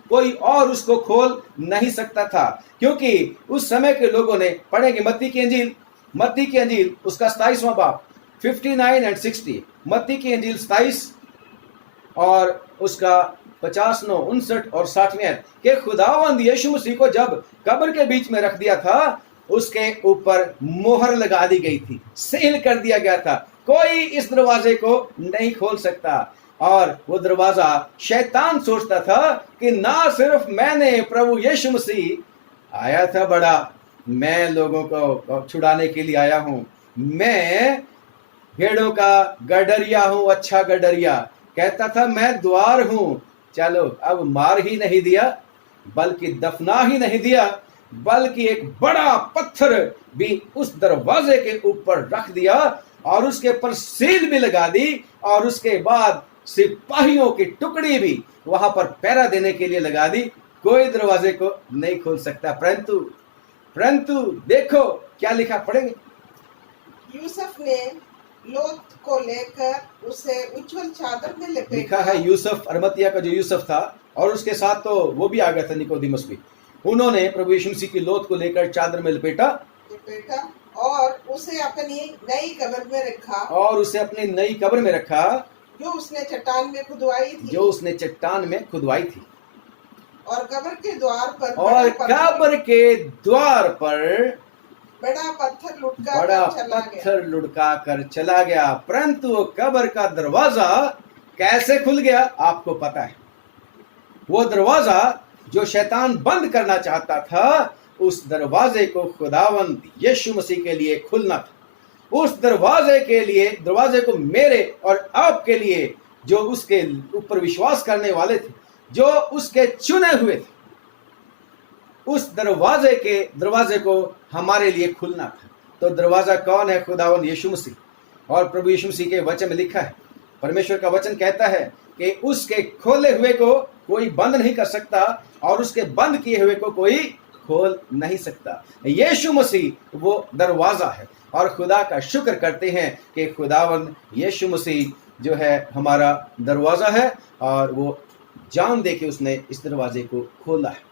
कोई और उसको खोल नहीं सकता था। क्योंकि उस समय के लोगों ने, पढ़ेंगे मत्ती की अंजील उसका 27वां बाब 59 और 60, मत्ती की अंजील 27 और उसका 59, 59 और 60वें आयत के खुदावंद यीशु मसीह को जब कब्र के बीच में रख दिया था, उसके ऊपर मोहर लगा दी गई थी, सील कर दिया गया था। कोई इस दरवाजे को नहीं खोल सकता। और वो दरवाजा शैतान सोचता था कि ना सिर्फ मैंने, प्रभु यीशु मसीह आया था बड़ा, मैं लोगों को छुड़ाने के लिए आया हूं, मैं भेड़ों का गडरिया हूं, अच्छा गडरिया। कहता था मैं द्वार हूं। चलो, अब मार ही नहीं दिया, बल्कि दफना ही नहीं दिया, बल्कि एक बड़ा पत्थर भी उस दरवाजे के ऊपर रख दिया और उसके ऊपर सील भी लगा दी। और उसके बाद सिपाहियों की टुकड़ी भी वहां पर पहरा देने के लिए लगा दी। कोई दरवाजे को नहीं खोल सकता। परंतु देखो क्या लिखा, पढ़ेंगे। यूसुफ ने लोथ को लेकर उसे उज्जवल चादर में लपेटा। लिखा है यूसुफ, अरमतिया का जो यूसुफ था, और उसके साथ तो वो भी आ गया था, निकोदिमस भी। उन्होंने प्रभु यीशु मसीह की लोथ को लेकर चादर में लपेटा और उसे अपनी नई कब्र में रखा, जो उसने चट्टान में खुदवाई थी। और कब्र के द्वार पर बड़ा पत्थर लुढ़का कर चला गया। परंतु वो कब्र का दरवाजा कैसे खुल गया आपको पता है। वो दरवाजा जो शैतान बंद करना चाहता था, उस दरवाजे को खुदावंद यीशु मसीह के लिए खुलना था। उस दरवाजे को मेरे और आपके लिए, जो उसके ऊपर विश्वास करने वाले थे, जो उसके चुने हुए थे, उस दरवाजे को हमारे लिए खुलना था। तो दरवाजा कौन है? खुदावंद यीशु मसीह। और प्रभु यीशु मसीह के वचन में लिखा है, परमेश्वर का वचन कहता है कि उसके खोले हुए को कोई बंद नहीं कर सकता और उसके बंद किए हुए को कोई खोल नहीं सकता। यीशु मसीह वो दरवाजा है। और खुदा का शुक्र करते हैं कि खुदावंद यीशु मसीह जो है हमारा दरवाजा है, और वो जान दे के उसने इस दरवाजे को खोला है।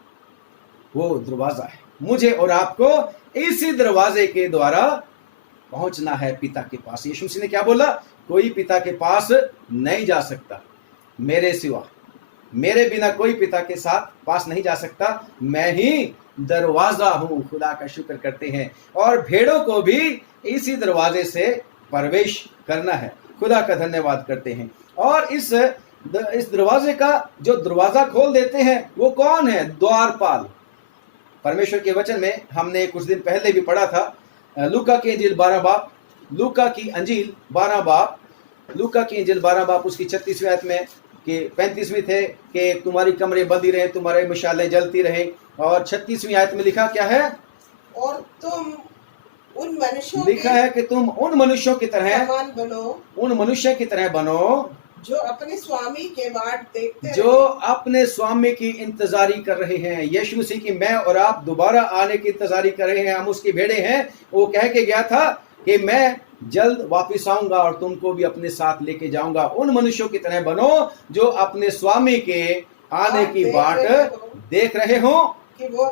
वो दरवाजा है। मुझे और आपको इसी दरवाजे के द्वारा पहुंचना है पिता के पास। यीशु मसीह ने क्या बोला? कोई पिता के पास नहीं जा सकता मेरे सिवा, मेरे बिना कोई पिता के पास नहीं जा सकता। मैं ही दरवाजा हूं। खुदा का शुक्र करते हैं। और भेड़ों को भी इसी दरवाजे से प्रवेश करना है। खुदा का धन्यवाद करते हैं। और इस दरवाजे का जो दरवाजा खोल देते हैं वो कौन है? द्वारपाल। परमेश्वर के वचन में हमने कुछ दिन पहले भी पढ़ा था, लूका की अंजील 12 बाब उसकी 36वीं आयत में कि 35वीं थे कि तुम्हारी कमरें बंधी रहे, तुम्हारे मशालें जलती रहे। और 36वीं आयत में लिखा क्या है? और तुम उन मनुष्यों लिखा है कि तुम उन मनुष्यों की तरह बनो, उन मनुष्य की तरह बनो जो अपने स्वामी के बाट देखते जो अपने स्वामी की इंतजारी कर रहे हैं। यीशु मसीह की मैं और आप दोबारा आने की इंतजारी कर रहे हैं। हम उसकी भेड़े हैं। वो कह के गया था कि मैं जल्द वापस आऊंगा और तुमको भी अपने साथ लेके जाऊंगा। उन मनुष्यों की तरह बनो जो अपने स्वामी के आने की बाट देख रहे हो कि वो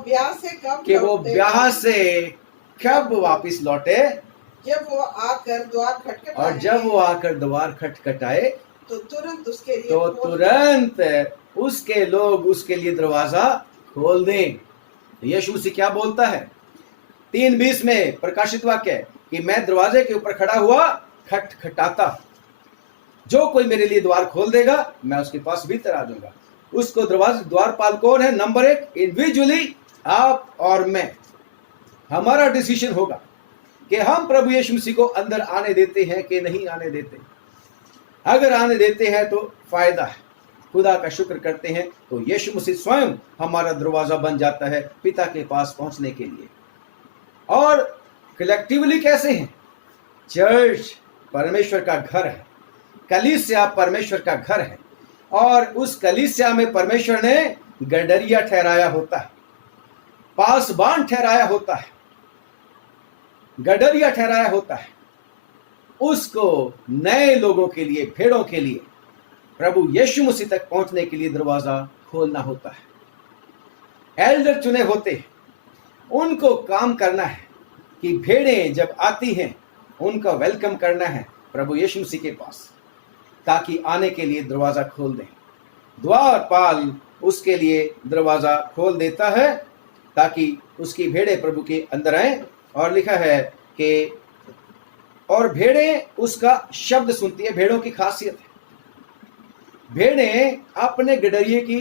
ब्याह से कब वापस लौटे। जब वो आकर द्वार खटखटाए तो तुरंत उसके लोग उसके लिए दरवाजा खोल दें। यीशु मसीह क्या बोलता है? 3:20 में प्रकाशित वाक्य है कि मैं दरवाजे के ऊपर खड़ा हुआ खटखटाता, जो कोई मेरे लिए द्वार खोल देगा मैं उसके पास भीतर आ जाऊंगा। उसको द्वारपाल कौन है? नंबर 1 इंडिविजुअली आप और मैं, हमारा डिसीजन होगा कि हम प्रभु यीशु मसीह को अंदर आने देते हैं कि नहीं आने देते। अगर आने देते हैं तो फायदा है, खुदा का शुक्र करते हैं, तो यीशु मसीह स्वयं हमारा दरवाजा बन जाता है पिता के पास पहुंचने के लिए। और कलेक्टिवली कैसे हैं? चर्च परमेश्वर का घर है, कलीसिया परमेश्वर का घर है, और उस कलीसिया में परमेश्वर ने गडरिया ठहराया होता है, पासबान ठहराया होता है, गडरिया ठहराया होता है। उसको नए लोगों के लिए, भेड़ों के लिए प्रभु यीशु मसीह तक पहुंचने के लिए दरवाजा खोलना होता है। एल्डर चुने होते हैं, उनको काम करना है कि भेड़ें जब आती हैं उनका वेलकम करना है प्रभु यीशु मसीह के पास, ताकि आने के लिए दरवाजा खोल दें। द्वारपाल उसके लिए दरवाजा खोल देता है ताकि उसकी भेड़ें प्रभु के अंदर आए। और लिखा है कि और भेड़ें उसका शब्द सुनती है। भेड़ों की खासियत है, भेड़ें अपने गडरिये की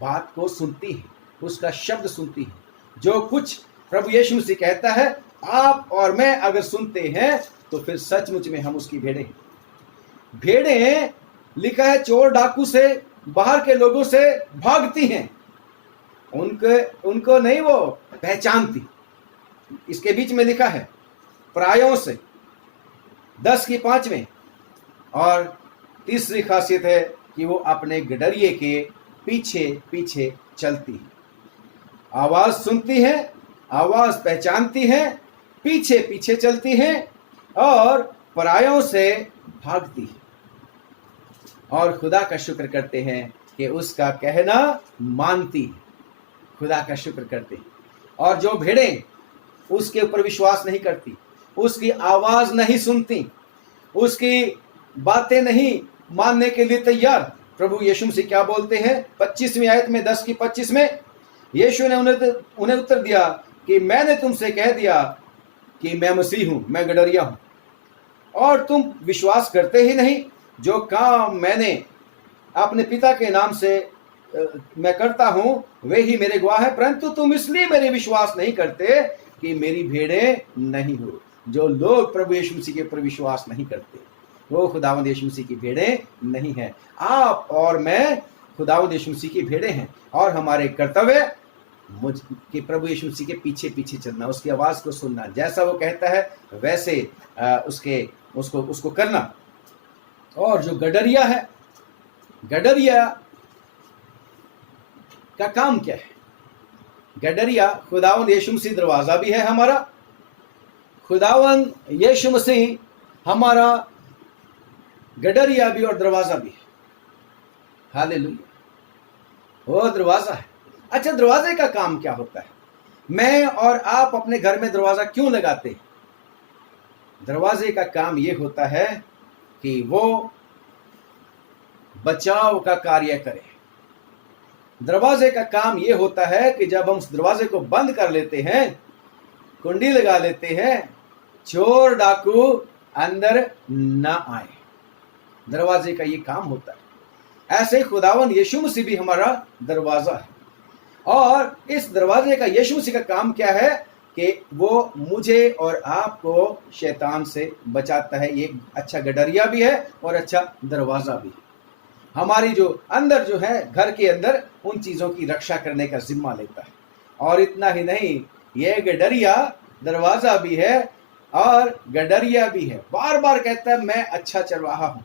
बात को सुनती है, उसका शब्द सुनती है। जो कुछ प्रभु यीशु मसीह कहता है, आप और मैं अगर सुनते हैं तो फिर सचमुच में हम उसकी भेड़ें हैं। भेड़ें लिखा है चोर डाकू से, बाहर के लोगों से भागती हैं, उनको नहीं वो पहचानती। इसके बीच में लिखा है प्रायों से, 10 की 5 में। और तीसरी खासियत है कि वो अपने गडरिये के पीछे पीछे चलती है। आवाज सुनती है, आवाज पहचानती है, पीछे पीछे चलती है और परायों से भागती है। और खुदा का शुक्र करते हैं कि उसका कहना मानती है, खुदा का शुक्र करते हैं। और जो भेड़ें उसके ऊपर विश्वास नहीं करती, उसकी आवाज नहीं सुनती, उसकी बातें नहीं मानने के लिए तैयार, प्रभु यीशु मसीह क्या बोलते हैं 25वीं आयत में, 10 की 25 में, यीशु ने उन्हें उत्तर दिया कि मैंने तुमसे कह दिया कि मैं मसीह हूं, मैं गडरिया हूं, और तुम विश्वास करते ही नहीं। जो काम मैंने अपने पिता के नाम से मैं करता हूं वे ही मेरे गवाह है, परंतु तुम इसलिए मेरे विश्वास नहीं करते कि मेरी भेड़ें नहीं हो। जो लोग प्रभु यीशु मसीह के ऊपर विश्वास नहीं करते वो खुदावंद यीशु मसीह की भेड़ें नहीं है। आप और मैं खुदावंद यीशु मसीह की भेड़ें हैं, और हमारे कर्तव्य मुझ कि प्रभु यीशु मसीह के पीछे पीछे चलना, उसकी आवाज को सुनना, जैसा वो कहता है वैसे उसको करना। और जो गडरिया है, गडरिया का काम क्या है? गडरिया खुदावंद यीशु मसीह दरवाजा भी है हमारा, खुदावंद यीशु मसीह हमारा गडरिया भी और दरवाजा भी है। हालेलुया, वो दरवाजा है। अच्छा, दरवाजे का काम क्या होता है? मैं और आप अपने घर में दरवाजा क्यों लगाते हैं? दरवाजे का काम यह होता है कि वो बचाव का कार्य करे। दरवाजे का काम यह होता है कि जब हम उस दरवाजे को बंद कर लेते हैं, कुंडी लगा लेते हैं, चोर डाकू अंदर ना आए। दरवाजे का ये काम होता है। ऐसे ही खुदावंद यीशु मसीह भी हमारा दरवाजा है, और इस दरवाजे का यीशु मसीह का काम क्या है कि वो मुझे और आपको शैतान से बचाता है। ये अच्छा गडरिया भी है और अच्छा दरवाजा भी है। हमारी जो अंदर जो है, घर के अंदर उन चीजों की रक्षा करने का जिम्मा लेता है। और इतना ही नहीं, ये गडरिया दरवाजा भी है और गडरिया भी है। बार बार कहता है मैं अच्छा चरवाहा हूं।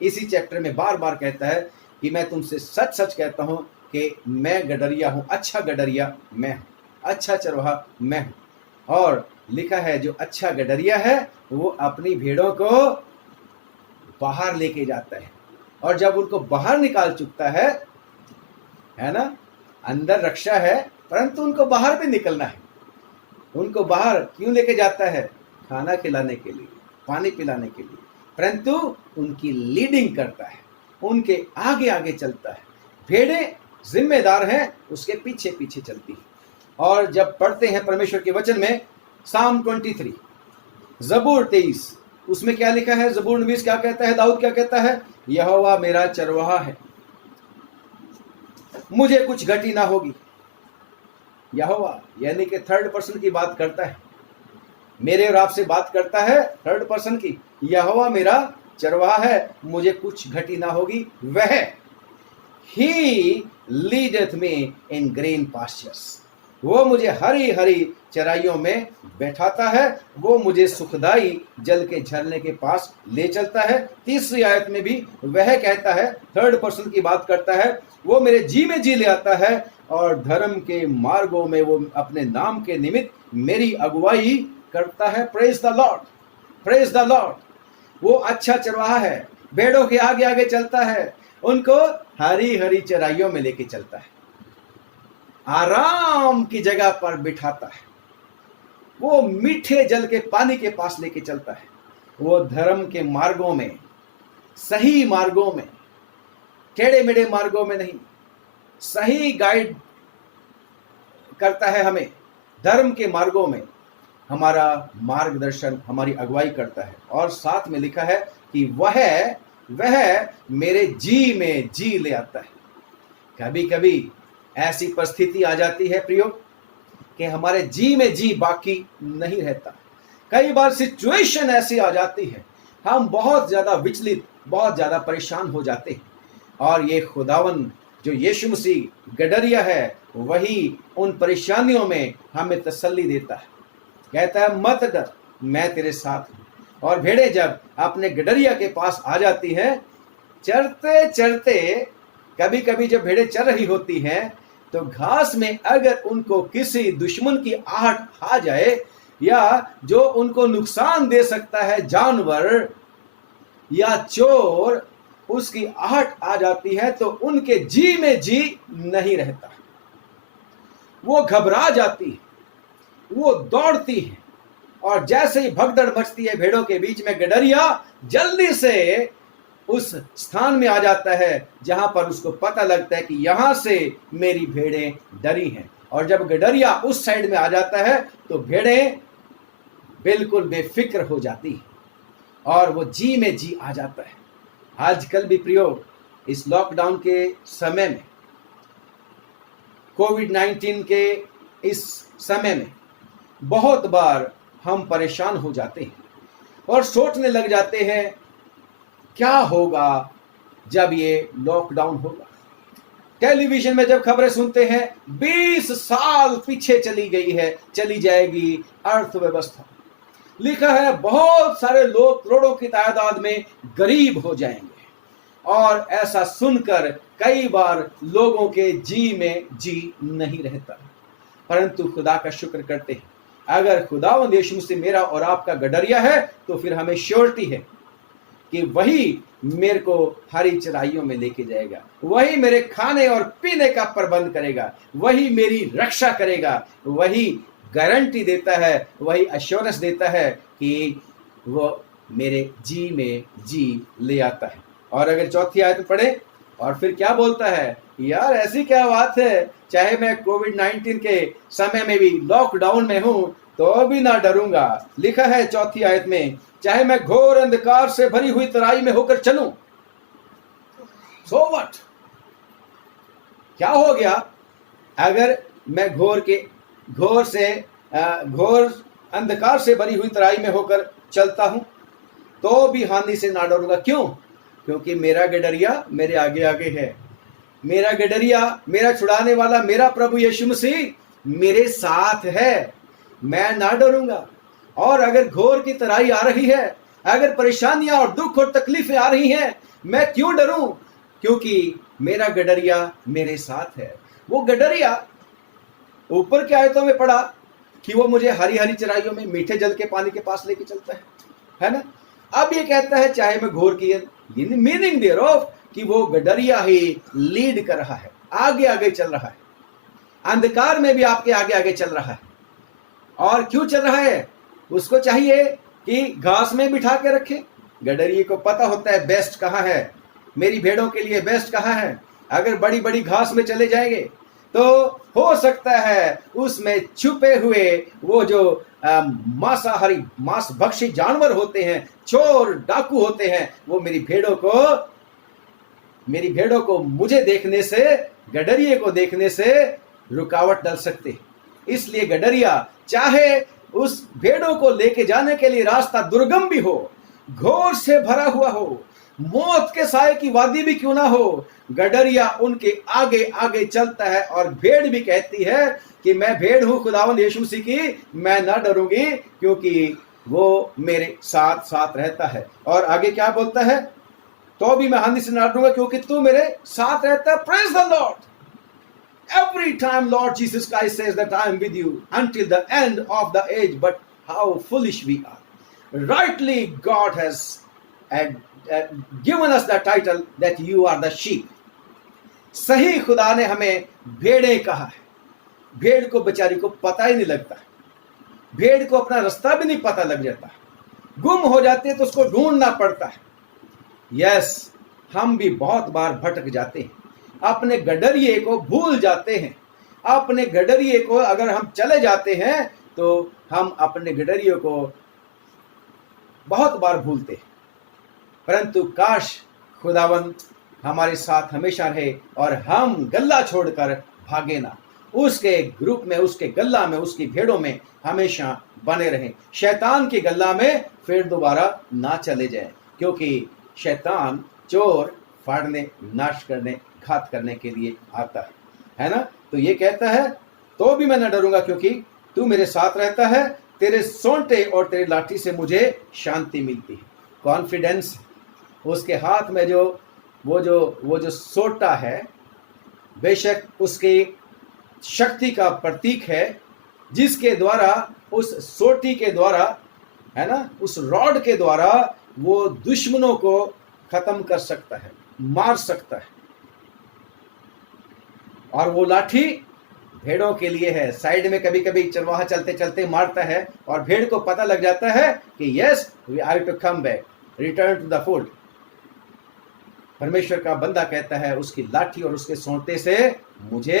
इसी चैप्टर में बार बार कहता है कि मैं तुमसे सच सच कहता हूं कि मैं गडरिया हूं, अच्छा गडरिया मैं हूं, अच्छा चरवाहा मैं हूं। और लिखा है जो अच्छा गडरिया है वो अपनी भेड़ों को बाहर लेके जाता है, और जब उनको बाहर निकाल चुकता है ना, अंदर रक्षा है परंतु उनको बाहर भी निकलना है। उनको बाहर क्यों लेके जाता है? खाना खिलाने के लिए, पानी पिलाने के लिए, परंतु उनकी लीडिंग करता है, उनके आगे आगे चलता है। भेड़ें जिम्मेदार हैं, उसके पीछे पीछे चलती है। और जब पढ़ते हैं परमेश्वर के वचन में साम 23, जबूर 23, उसमें क्या लिखा है? जबूर नवीस क्या कहता है? दाऊद क्या कहता है? यहोवा मेरा चरवाहा है, मुझे कुछ घटी ना होगी। यहोवा यानी कि थर्ड पर्सन की बात करता है। मेरे और आपसे बात करता है थर्ड पर्सन की, यहोवा मेरा चरवाहा है, मुझे कुछ घटी ना होगी। वह ही लीडeth me in green pastures, वो मुझे हरी हरी चराइयों में बैठाता है, वो मुझे सुखदाई जल के झरने के पास ले चलता है। तीसरी आयत में भी वह कहता है, थर्ड पर्सन की बात करता है, वो मेरे जी में जी ले आता है और धर्म के मार्गों में वो अपने नाम के निमित्त मेरी अगुवाई करता है। Praise the Lord, praise the Lord. वो अच्छा चरवाहा है, भेड़ों के आगे आगे चलता है, उनको हरी हरी चराइयों में लेके चलता है, आराम की जगह पर बिठाता है, वो मीठे जल के पानी के पास लेके चलता है, वो धर्म के मार्गों में, सही मार्गों में, टेढ़े मेढ़े मार्गों में नहीं, सही गाइड करता है हमें, धर्म के मार्गों में हमारा मार्गदर्शन, हमारी अगुवाई करता है। और साथ में लिखा है कि वह मेरे जी में जी ले आता है। कभी कभी ऐसी परिस्थिति आ जाती है प्रियो कि हमारे जी में जी बाकी नहीं रहता। कई बार सिचुएशन ऐसी आ जाती है, हम बहुत ज्यादा विचलित, बहुत ज्यादा परेशान हो जाते हैं, और ये खुदावन जो यीशु मसीह गडरिया है, वही उन परेशानियों में हमें तसल्ली देता है, कहता है मत डर, मैं तेरे साथ हूं। और भेड़े जब अपने गडरिया के पास आ जाती हैं, चरते चरते, कभी कभी जब भेड़े चर रही होती हैं तो घास में अगर उनको किसी दुश्मन की आहट आ जाए, या जो उनको नुकसान दे सकता है, जानवर या चोर, उसकी आहट आ जाती है तो उनके जी में जी नहीं रहता, वो घबरा जाती है, वो दौड़ती है, और जैसे ही भगदड़ मचती है भेड़ों के बीच में, गडरिया जल्दी से उस स्थान में आ जाता है जहां पर उसको पता लगता है कि यहां से मेरी भेड़ें डरी हैं। और जब गडरिया उस साइड में आ जाता है तो भेड़ें बिल्कुल बेफिक्र हो जाती हैं और वो जी में जी आ जाता है। आजकल भी प्रियो, इस लॉकडाउन के समय में, कोविड-19 के इस समय में बहुत बार हम परेशान हो जाते हैं और सोचने लग जाते हैं क्या होगा जब ये लॉकडाउन होगा। टेलीविजन में जब खबरें सुनते हैं 20 साल पीछे चली गई है, चली जाएगी अर्थव्यवस्था, लिखा है बहुत सारे लोग करोड़ों की तादाद में गरीब हो जाएंगे, और ऐसा सुनकर कई बार लोगों के जी में जी नहीं रहता। परंतु खुदा का शुक्र करते हैं, अगर खुदावंद यीशु मसीह मेरा और आपका गडरिया है तो फिर हमें श्योरिटी है कि वही मेरे को हरी चराइयों में लेके जाएगा, वही मेरे खाने और पीने का प्रबंध करेगा, वही मेरी रक्षा करेगा, वही गारंटी देता है, वही अश्योरेंस देता है कि वो मेरे जी में जी ले आता है। और अगर चौथी आयत पढ़े, और फिर क्या बोलता है, यार ऐसी क्या बात है, चाहे मैं कोविड-19 के समय में भी लॉकडाउन में हूं तो भी ना डरूंगा। लिखा है चौथी आयत में, चाहे मैं घोर अंधकार से भरी हुई तराई में होकर चलूं, सो व्हाट, क्या हो गया अगर मैं घोर अंधकार से भरी हुई तराई में होकर चलता हूं तो भी हानि से ना डरूंगा। क्यों? क्योंकि मेरा गडरिया मेरे आगे आगे है, मेरा गडरिया, मेरा छुड़ाने वाला, मेरा प्रभु यीशु मसीह मेरे साथ है, मैं ना डरूंगा। और अगर घोर की तराई आ रही है, अगर परेशानियां और दुख और तकलीफें आ रही हैं, मैं क्यों डरूं? क्योंकि मेरा गडरिया मेरे साथ है। वो गडरिया, ऊपर की आयतों में पढ़ा कि वो मुझे हरी हरी चराइयों में मीठे जल के पानी के पास लेके चलता है ना। अब ये कहता है चाहे मैं घोर की, मीनिंग देयर ऑफ कि वो गडरिया ही लीड कर रहा है, आगे आगे चल रहा है, अंधकार में भी आपके आगे आगे चल रहा है। और क्यों चल रहा है? उसको चाहिए कि घास में बिठा के रखे। गडरिये को पता होता है बेस्ट कहाँ है, मेरी भेड़ों के लिए बेस्ट कहाँ है। अगर बड़ी बड़ी घास में चले जाएंगे तो हो सकता है उसमें छुपे हुए वो जो मांसाहारी, मांस भक्षी जानवर होते हैं, चोर डाकू होते हैं, वो मेरी भेड़ों को मुझे देखने से, गडरिये को देखने से रुकावट डाल सकते हैं। इसलिए गडरिया चाहे उस भेड़ों को लेके जाने के लिए रास्ता दुर्गम भी हो, घोर से भरा हुआ हो, मौत के साए की वादी भी क्यों ना हो, गडरिया उनके आगे आगे चलता है और भेड़ भी कहती है कि मैं भेड़ हूं खुदावंद यीशु मसीह की, मैं ना डरूंगी क्योंकि वो मेरे साथ साथ रहता है। और आगे क्या बोलता है, तो भी मैं हानि से ना डरूंगा क्योंकि तू मेरे साथ रहता है। Praise the Lord. Every time Lord Jesus Christ says that I am with you until the end of the age, but how foolish we are. Rightly God has given us the title that you are the sheep. सही खुदा ने हमें भेड़ें कहा है। भेड़ को बेचारी को पता ही नहीं लगता, भेड़ को अपना रास्ता भी नहीं पता लग जाता, गुम हो जाती है तो उसको ढूंढना पड़ता है। यस, हम भी बहुत बार भटक जाते हैं, अपने गडरिये को भूल जाते हैं। अपने गडरिये को अगर हम चले जाते हैं तो हम अपने गडरिये को बहुत बार भूलते हैं, परंतु काश खुदावन हमारे साथ हमेशा रहे और हम गल्ला छोड़कर भागे ना, उसके ग्रुप में, उसके गल्ला में, उसकी भेड़ों में हमेशा बने रहें। शैतान के गल्ला में फिर दोबारा ना चले जाएं, क्योंकि शैतान चोर, फाड़ने, नाश करने, घात करने के लिए आता है ना। तो ये कहता है तो भी मैं न डरूंगा क्योंकि तू मेरे साथ रहता है, तेरे सोंटे और तेरी लाठी से मुझे शांति मिलती है। कॉन्फिडेंस, उसके हाथ में जो वो जो सोटा है, बेशक उसकी शक्ति का प्रतीक है, जिसके द्वारा, उस सोटी के द्वारा, है ना, उस रॉड के द्वारा वो दुश्मनों को खत्म कर सकता है, मार सकता है। और वो लाठी भेड़ों के लिए है। साइड में कभी कभी चरवाहा चलते चलते मारता है और भेड़ को पता लग जाता है कि yes we are to come back, return to the food. परमेश्वर का बंदा कहता है उसकी लाठी और उसके सोंटे से मुझे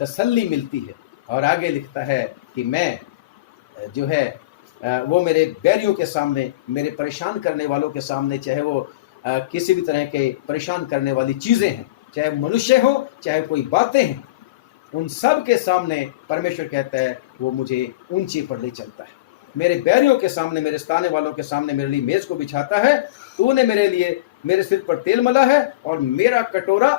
तसल्ली मिलती है। और आगे लिखता है कि मैं जो है वो मेरे बैरियों के सामने, मेरे परेशान करने वालों के सामने, चाहे वो किसी भी तरह के परेशान करने वाली चीज़ें हैं, चाहे मनुष्य हो, चाहे कोई बातें हैं, उन सब के सामने परमेश्वर कहता है वो मुझे ऊंची पर ले चलता है। मेरे बैरियों के सामने, मेरे सताने वालों के सामने मेरे लिए मेज को बिछाता है। तूने मेरे लिए मेरे सिर पर तेल मला है और मेरा कटोरा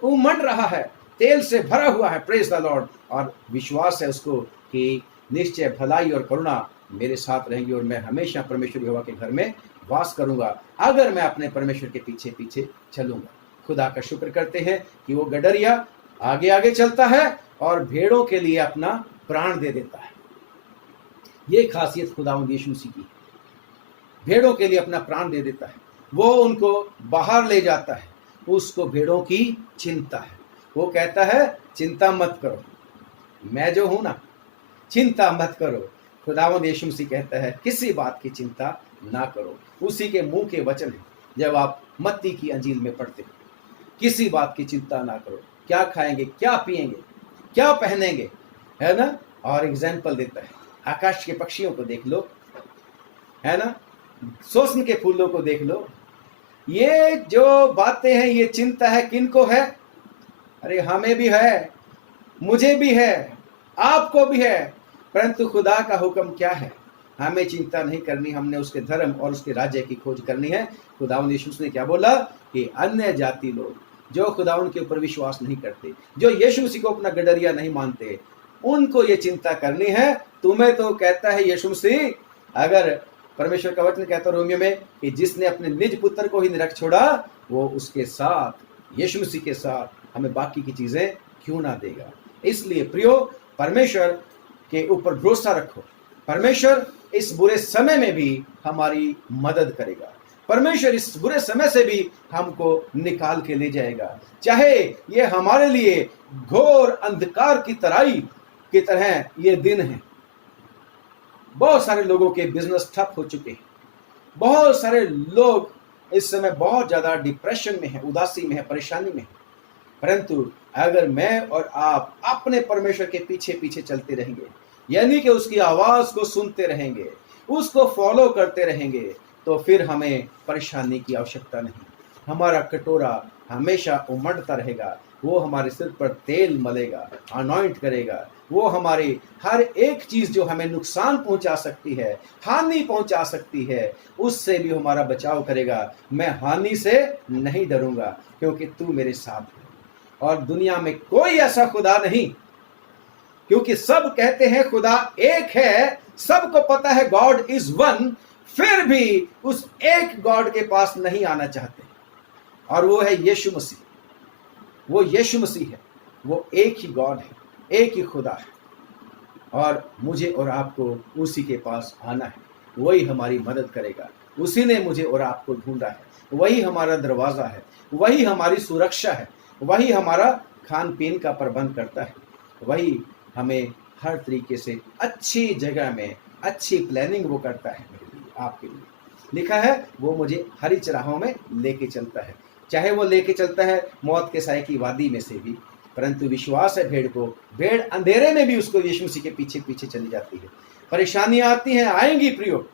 उमड़ रहा है, तेल से भरा हुआ है। Praise the Lord. और विश्वास है उसको कि निश्चय भलाई और करुणा मेरे साथ रहेंगी और मैं हमेशा परमेश्वर यहोवा के घर में वास करूंगा अगर मैं अपने परमेश्वर के पीछे पीछे चलूंगा। खुदा का शुक्र करते हैं कि वो गडरिया आगे आगे चलता है और भेड़ों के लिए अपना प्राण दे देता है। ये खासियत खुदावंद यीशु मसीह की, भेड़ों के लिए अपना प्राण दे देता है। वो उनको बाहर ले जाता है, उसको भेड़ों की चिंता है। वो कहता है चिंता मत करो, मैं जो हूं ना, चिंता मत करो। खुदावंद यीशु मसीह कहता है किसी बात की चिंता ना करो। उसी के मुंह के वचन है जब आप मत्ती की अंजील में पढ़ते हो, किसी बात की चिंता ना करो, क्या खाएंगे, क्या पिएंगे, क्या पहनेंगे, है ना। और एग्जाम्पल देता है, आकाश के पक्षियों को देख लो, है ना, सोसन के फूलों को देख लो। ये जो बातें हैं, ये चिंता है किनको है? अरे हमें भी है, मुझे भी है, आपको भी है। परंतु खुदा का हुक्म क्या है? हमें चिंता नहीं करनी, हमने उसके धर्म और उसके राज्य की खोज करनी है। खुदावंद यीशु ने क्या बोला कि अन्य जाति लोग जो खुदावंद के ऊपर विश्वास नहीं करते, जो यीशु मसीह को अपना गडरिया नहीं मानते, उनको ये चिंता करनी है। तुम्हें तो कहता है यीशु मसीह, अगर परमेश्वर का वचन कहता है रोमियो में कि जिसने अपने निज पुत्र को ही निरख छोड़ा, वो उसके साथ, यीशु मसीह के साथ हमें बाकी की चीजें क्यों ना देगा। इसलिए प्रियो, परमेश्वर के ऊपर भरोसा रखो। परमेश्वर इस बुरे समय में भी हमारी मदद करेगा। परमेश्वर इस बुरे समय से भी हमको निकाल के ले जाएगा। चाहे ये हमारे लिए घोर अंधकार की तराई की तरह ये दिन है। बहुत सारे लोगों के बिजनेस ठप हो चुके हैं। बहुत सारे लोग इस समय बहुत ज्यादा डिप्रेशन में है, उदासी में है, परेशानी में है। परंतु अगर मैं और आप अपने परमेश्वर के पीछे पीछे चलते रहेंगे, यानी कि उसकी आवाज को सुनते रहेंगे, उसको फॉलो करते रहेंगे, तो फिर हमें परेशानी की आवश्यकता नहीं। हमारा कटोरा हमेशा उमड़ता रहेगा। वो हमारे सिर पर तेल मलेगा, अनॉइंट करेगा। वो हमारे हर एक चीज जो हमें नुकसान पहुंचा सकती है, हानि पहुंचा सकती है, उससे भी हमारा बचाव करेगा। मैं हानि से नहीं डरूंगा क्योंकि तू मेरे साथ है। और दुनिया में कोई ऐसा खुदा नहीं, क्योंकि सब कहते हैं खुदा एक है, सबको पता है गॉड इज वन, फिर भी उस एक गॉड के पास नहीं आना चाहते। और वो है यीशु मसीह। वो यीशु मसीह है, वो एक ही गॉड है, एक ही खुदा है। और मुझे और आपको उसी के पास आना है। वही हमारी मदद करेगा। उसी ने मुझे और आपको ढूंढा है। वही हमारा दरवाज़ा है, वही हमारी सुरक्षा है, वही हमारा खान पीन का प्रबंध करता है। वही हमें हर तरीके से अच्छी जगह में अच्छी प्लानिंग वो करता है मेरे लिए, आपके लिए। लिखा है वो मुझे हरी चराहों में लेके चलता है। चाहे वो लेके चलता है मौत के साए की वादी में से भी, परंतु विश्वास है भेड़ को, भेड़ अंधेरे में भी उसको यीशु मसीह के पीछे पीछे चली जाती है। परेशानियां आती हैं, आएंगी प्रियो,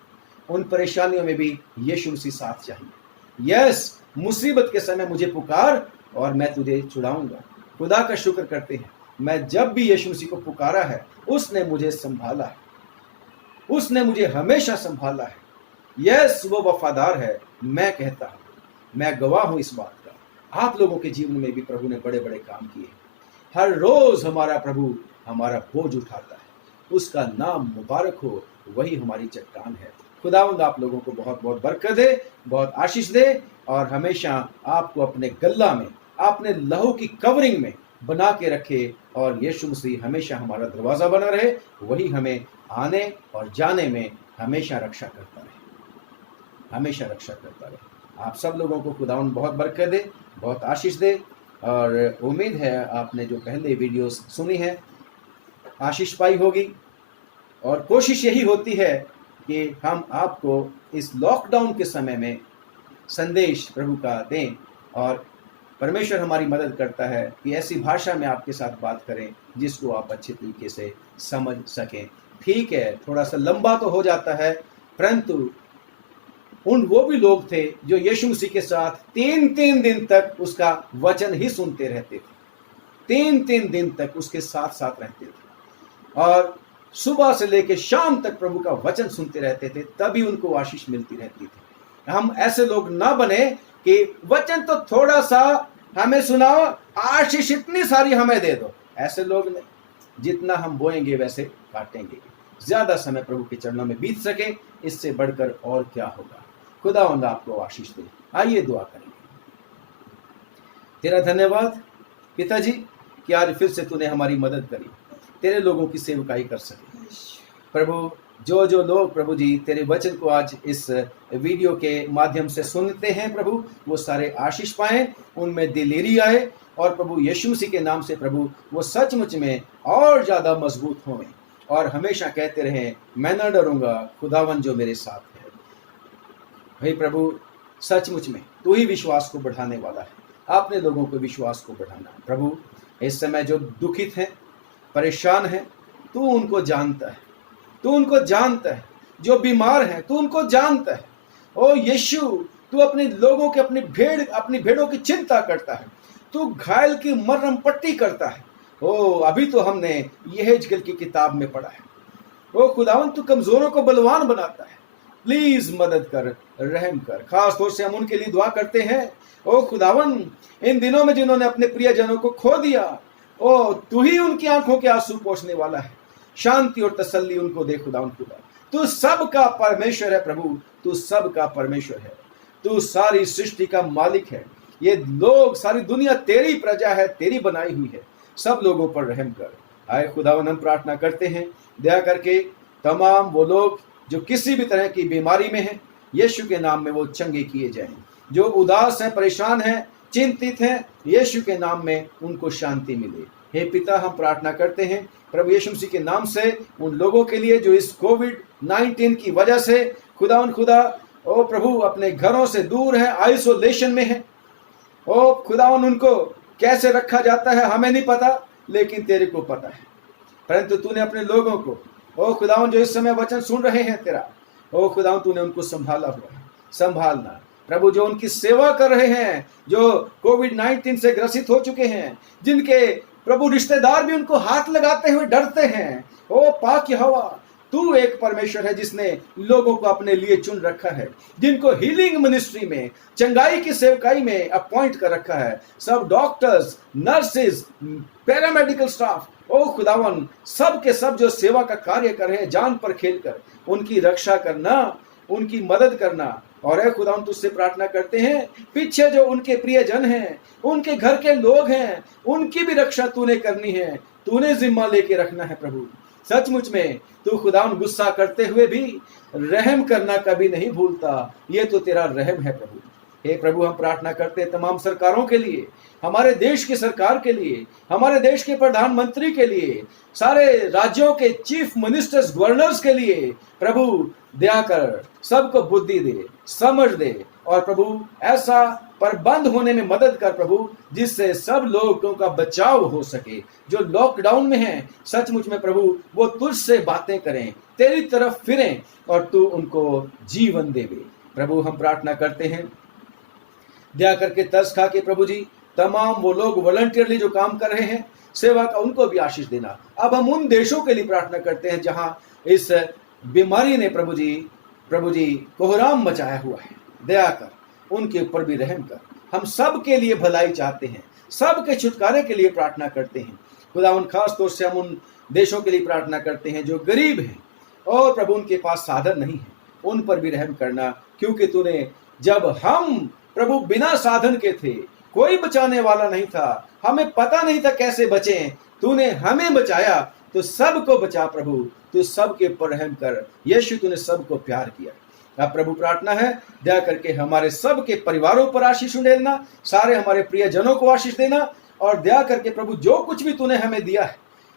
उन परेशानियों में भी यीशु मसीह साथ चाहिए। यस, मुसीबत के समय मुझे पुकार और मैं तुझे छुड़ाऊंगा। खुदा का शुक्र करते हैं, मैं जब भी यीशु मसीह को पुकारा है उसने मुझे संभाला है, उसने मुझे हमेशा संभाला है। यस, वो वफादार है। मैं कहता हूं, मैं गवाह हूं इस बात का। आप लोगों के जीवन में भी प्रभु ने बड़े बड़े काम किए। हर रोज हमारा प्रभु हमारा बोझ उठाता है। उसका नाम मुबारक हो। वही हमारी चट्टान है। खुदावंद आप लोगों को बहुत बहुत बरकत दे, बहुत आशीष दे, और हमेशा आपको अपने गल्ला में, अपने लहू की कवरिंग में बना के रखे। और यीशु मसीह हमेशा हमारा दरवाज़ा बना रहे। वही हमें आने और जाने में हमेशा रक्षा करता रहे, हमेशा रक्षा करता रहे। आप सब लोगों को खुदावंद बहुत बरकत दे, बहुत आशीष दे। और उम्मीद है आपने जो पहले वीडियोस सुनी है आशीष पाई होगी। और कोशिश यही होती है कि हम आपको इस लॉकडाउन के समय में संदेश प्रभु का दें। और परमेश्वर हमारी मदद करता है कि ऐसी भाषा में आपके साथ बात करें जिसको आप अच्छे तरीके से समझ सकें। ठीक है, थोड़ा सा लंबा तो हो जाता है, परंतु वो भी लोग थे जो यीशु मसीह के साथ 3-3 दिन तक उसका वचन ही सुनते रहते थे। 3-3 दिन तक उसके साथ साथ रहते थे और सुबह से लेकर शाम तक प्रभु का वचन सुनते रहते थे, तभी उनको आशीष मिलती रहती थी। हम ऐसे लोग ना बने कि वचन तो थोड़ा सा हमें सुनाओ, आशीष इतनी सारी हमें दे दो। ऐसे लोग नहीं, जितना हम बोएंगे वैसे काटेंगे। ज्यादा समय प्रभु के चरणों में बीत सके, इससे बढ़कर और क्या होगा। खुदावंद आपको आशीष दे। आइए दुआ करेंगे। तेरा धन्यवाद पिताजी कि आज फिर से तूने हमारी मदद करी, तेरे लोगों की सेवकाई कर सके। प्रभु, जो जो लोग प्रभु जी तेरे वचन को आज इस वीडियो के माध्यम से सुनते हैं प्रभु, वो सारे आशीष पाएं, उनमें दिलेरी आए, और प्रभु यीशु मसीह के नाम से प्रभु वो सचमुच में और ज़्यादा मजबूत हों और हमेशा कहते रहें, मैं न डरूंगा, खुदावन जो मेरे साथ है। भाई प्रभु, सचमुच में तू ही विश्वास को बढ़ाने वाला है। आपने लोगों को विश्वास को बढ़ाना है प्रभु। इस समय जो दुखित हैं, परेशान हैं, तू उनको जानता है, तू उनको जानता है। जो बीमार हैं, तू उनको जानता है। ओ यीशु, तू अपने लोगों के, अपनी भेड़ों की चिंता करता है। तू घायल की मरहम पट्टी करता है। ओ अभी तो हमने यहेजकेल की किताब में पढ़ा है। ओ खुदावन, तू कमजोरों को बलवान बनाता है। प्लीज मदद कर, रहम कर। खास तौर से हम उनके लिए दुआ करते हैं। ओ खुदावन, इन दिनों में जिन्होंने अपने प्रियजनों को खो दिया, ओ तू ही उनकी आंखों के आंसू पोंछने वाला है। शांति और तसल्ली उनको दे खुदावन। खुदा, तू सबका परमेश्वर है प्रभु, तू सबका परमेश्वर है। तू सारी सृष्टि का मालिक है। ये लोग, सारी दुनिया तेरी प्रजा है, तेरी बनाई हुई है। सब लोगों पर रहम कर। आए खुदावन, हम प्रार्थना करते हैं, दया करके तमाम वो लोग जो किसी भी तरह की बीमारी में हैं, यीशु के नाम में वो चंगे किए जाएं। जो उदास हैं, परेशान हैं, चिंतित हैं, यीशु के नाम में उनको शांति मिले। हे पिता, हम प्रार्थना करते हैं प्रभु यीशु मसीह के नाम से उन लोगों के लिए जो इस कोविड-19 की वजह से खुदा ओ प्रभु अपने घरों से दूर है, आइसोलेशन में है। ओ खुदावन, उनको कैसे रखा जाता है हमें नहीं पता, लेकिन तेरे को पता है। परंतु तूने अपने लोगों को, ओ खुदावन, जो इस समय वचन सुन रहे हैं तेरा, ओ खुदावन, तूने उनको संभाला हुआ है। संभालना प्रभु जो उनकी सेवा कर रहे हैं, जो कोविड-19 से ग्रसित हो चुके हैं, जिनके प्रभु रिश्तेदार भी उनको हाथ लगाते हुए डरते हैं, ओ पाक यहोवा, तू एक परमेश्वर है जिसने लोगों को अपने लिए चुन रखा है, जिनको हीलिंग मिनिस्ट्री में, चंगाई की सेवकाई में अपॉइंट कर रखा है, सब डॉक्टर्स, नर्सेज, पैरामेडिकल स्टाफ, ओ खुदावन, सब के सब जो सेवा का कार्य कर रहे हैं जान पर खेलकर, उनकी रक्षा करना, उनकी मदद करना। और है खुदावन, तुझसे प्रार्थना करते हैं पीछे जो उनके प्रियजन हैं, उनके घर के लोग हैं, उनकी भी रक्षा तूने करनी है, तूने जिम्मा लेके रखना है प्रभु। सचमुच में तू खुदावन गुस्सा करते हुए भी रहम करना कभी नहीं भूलता, ये तो तेरा रहम है प्रभु। हे प्रभु, हम प्रार्थना करते हैं तमाम सरकारों के लिए, हमारे देश की सरकार के लिए, हमारे देश के प्रधानमंत्री के लिए, सारे राज्यों के चीफ मिनिस्टर्स, गवर्नर्स के लिए प्रभु दया कर, सबको बुद्धि दे, समझ दे, और प्रभु ऐसा प्रबंध होने में मदद कर प्रभु, जिससे सब लोगों का बचाव हो सके। जो लॉकडाउन में हैं, सचमुच में प्रभु वो तुझसे बातें करें, तेरी तरफ फिरें और तू उनको जीवन देवे। प्रभु हम प्रार्थना करते हैं, दया करके तरस खा के प्रभु जी तमाम वो लोग वॉलंटियरली जो काम कर रहे हैं सेवा का, उनको भी आशीष देना। अब हम उन देशों के लिए प्रार्थना करते हैं जहां इस बीमारी ने प्रभु जी कोहराम मचाया हुआ है, दया कर, उनके ऊपर भी रहम कर। हम सब के लिए भलाई चाहते हैं, सब के छुटकारे के लिए प्रार्थना करते हैं खुदावन। खास तौर से हम उन देशों के लिए प्रार्थना करते हैं जो गरीब हैं और प्रभु उनके पास साधन नहीं है, उन पर भी रहम करना, क्योंकि तूने, जब हम प्रभु बिना साधन के थे, कोई बचाने वाला नहीं था, हमें पता नहीं था कैसे बचें, तूने हमें बचाया, तो सबको बचा प्रभु, तू सबके ऊपर रहम कर। यीशु, तूने सबको प्यार किया। अब प्रभु प्रार्थना है, दया करके हमारे सब के परिवारों पर आशीष उंडेलना, सारे हमारे प्रियजनों को आशीष देना, और दया करके प्रभु जो कुछ भी तूने हमें दिया है,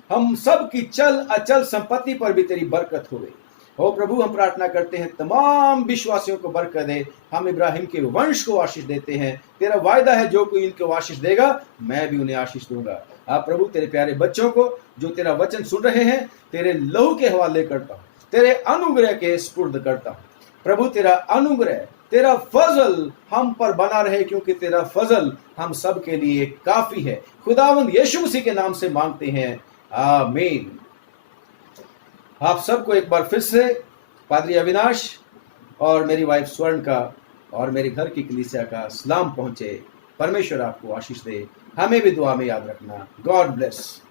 हम सब की चल अचल संपत्ति पर भी तेरी बरकत हो गई। ओ प्रभु, हम प्रार्थना करते हैं तमाम विश्वासियों को बरकत दे। हम इब्राहिम के वंश को आशीष देते हैं, तेरा वायदा है जो कोई इनको आशीष देगा मैं भी उन्हें आशीष दूंगा। आप प्रभु तेरे प्यारे बच्चों को जो तेरा वचन सुन रहे हैं, तेरे लहू के हवाले करता हूँ, तेरे अनुग्रह के स्पुर्द करता हूँ प्रभु। तेरा अनुग्रह, तेरा फजल हम पर बना रहे, क्योंकि तेरा फजल हम सब के लिए काफी है। खुदावंद यीशु मसीह के नाम से मांगते हैं, आमीन। आप सबको एक बार फिर से पादरी अविनाश और मेरी वाइफ स्वर्ण का और मेरे घर की कलीसिया का सलाम पहुंचे। परमेश्वर आपको आशीष दे, हमें भी दुआ में याद रखना। God bless.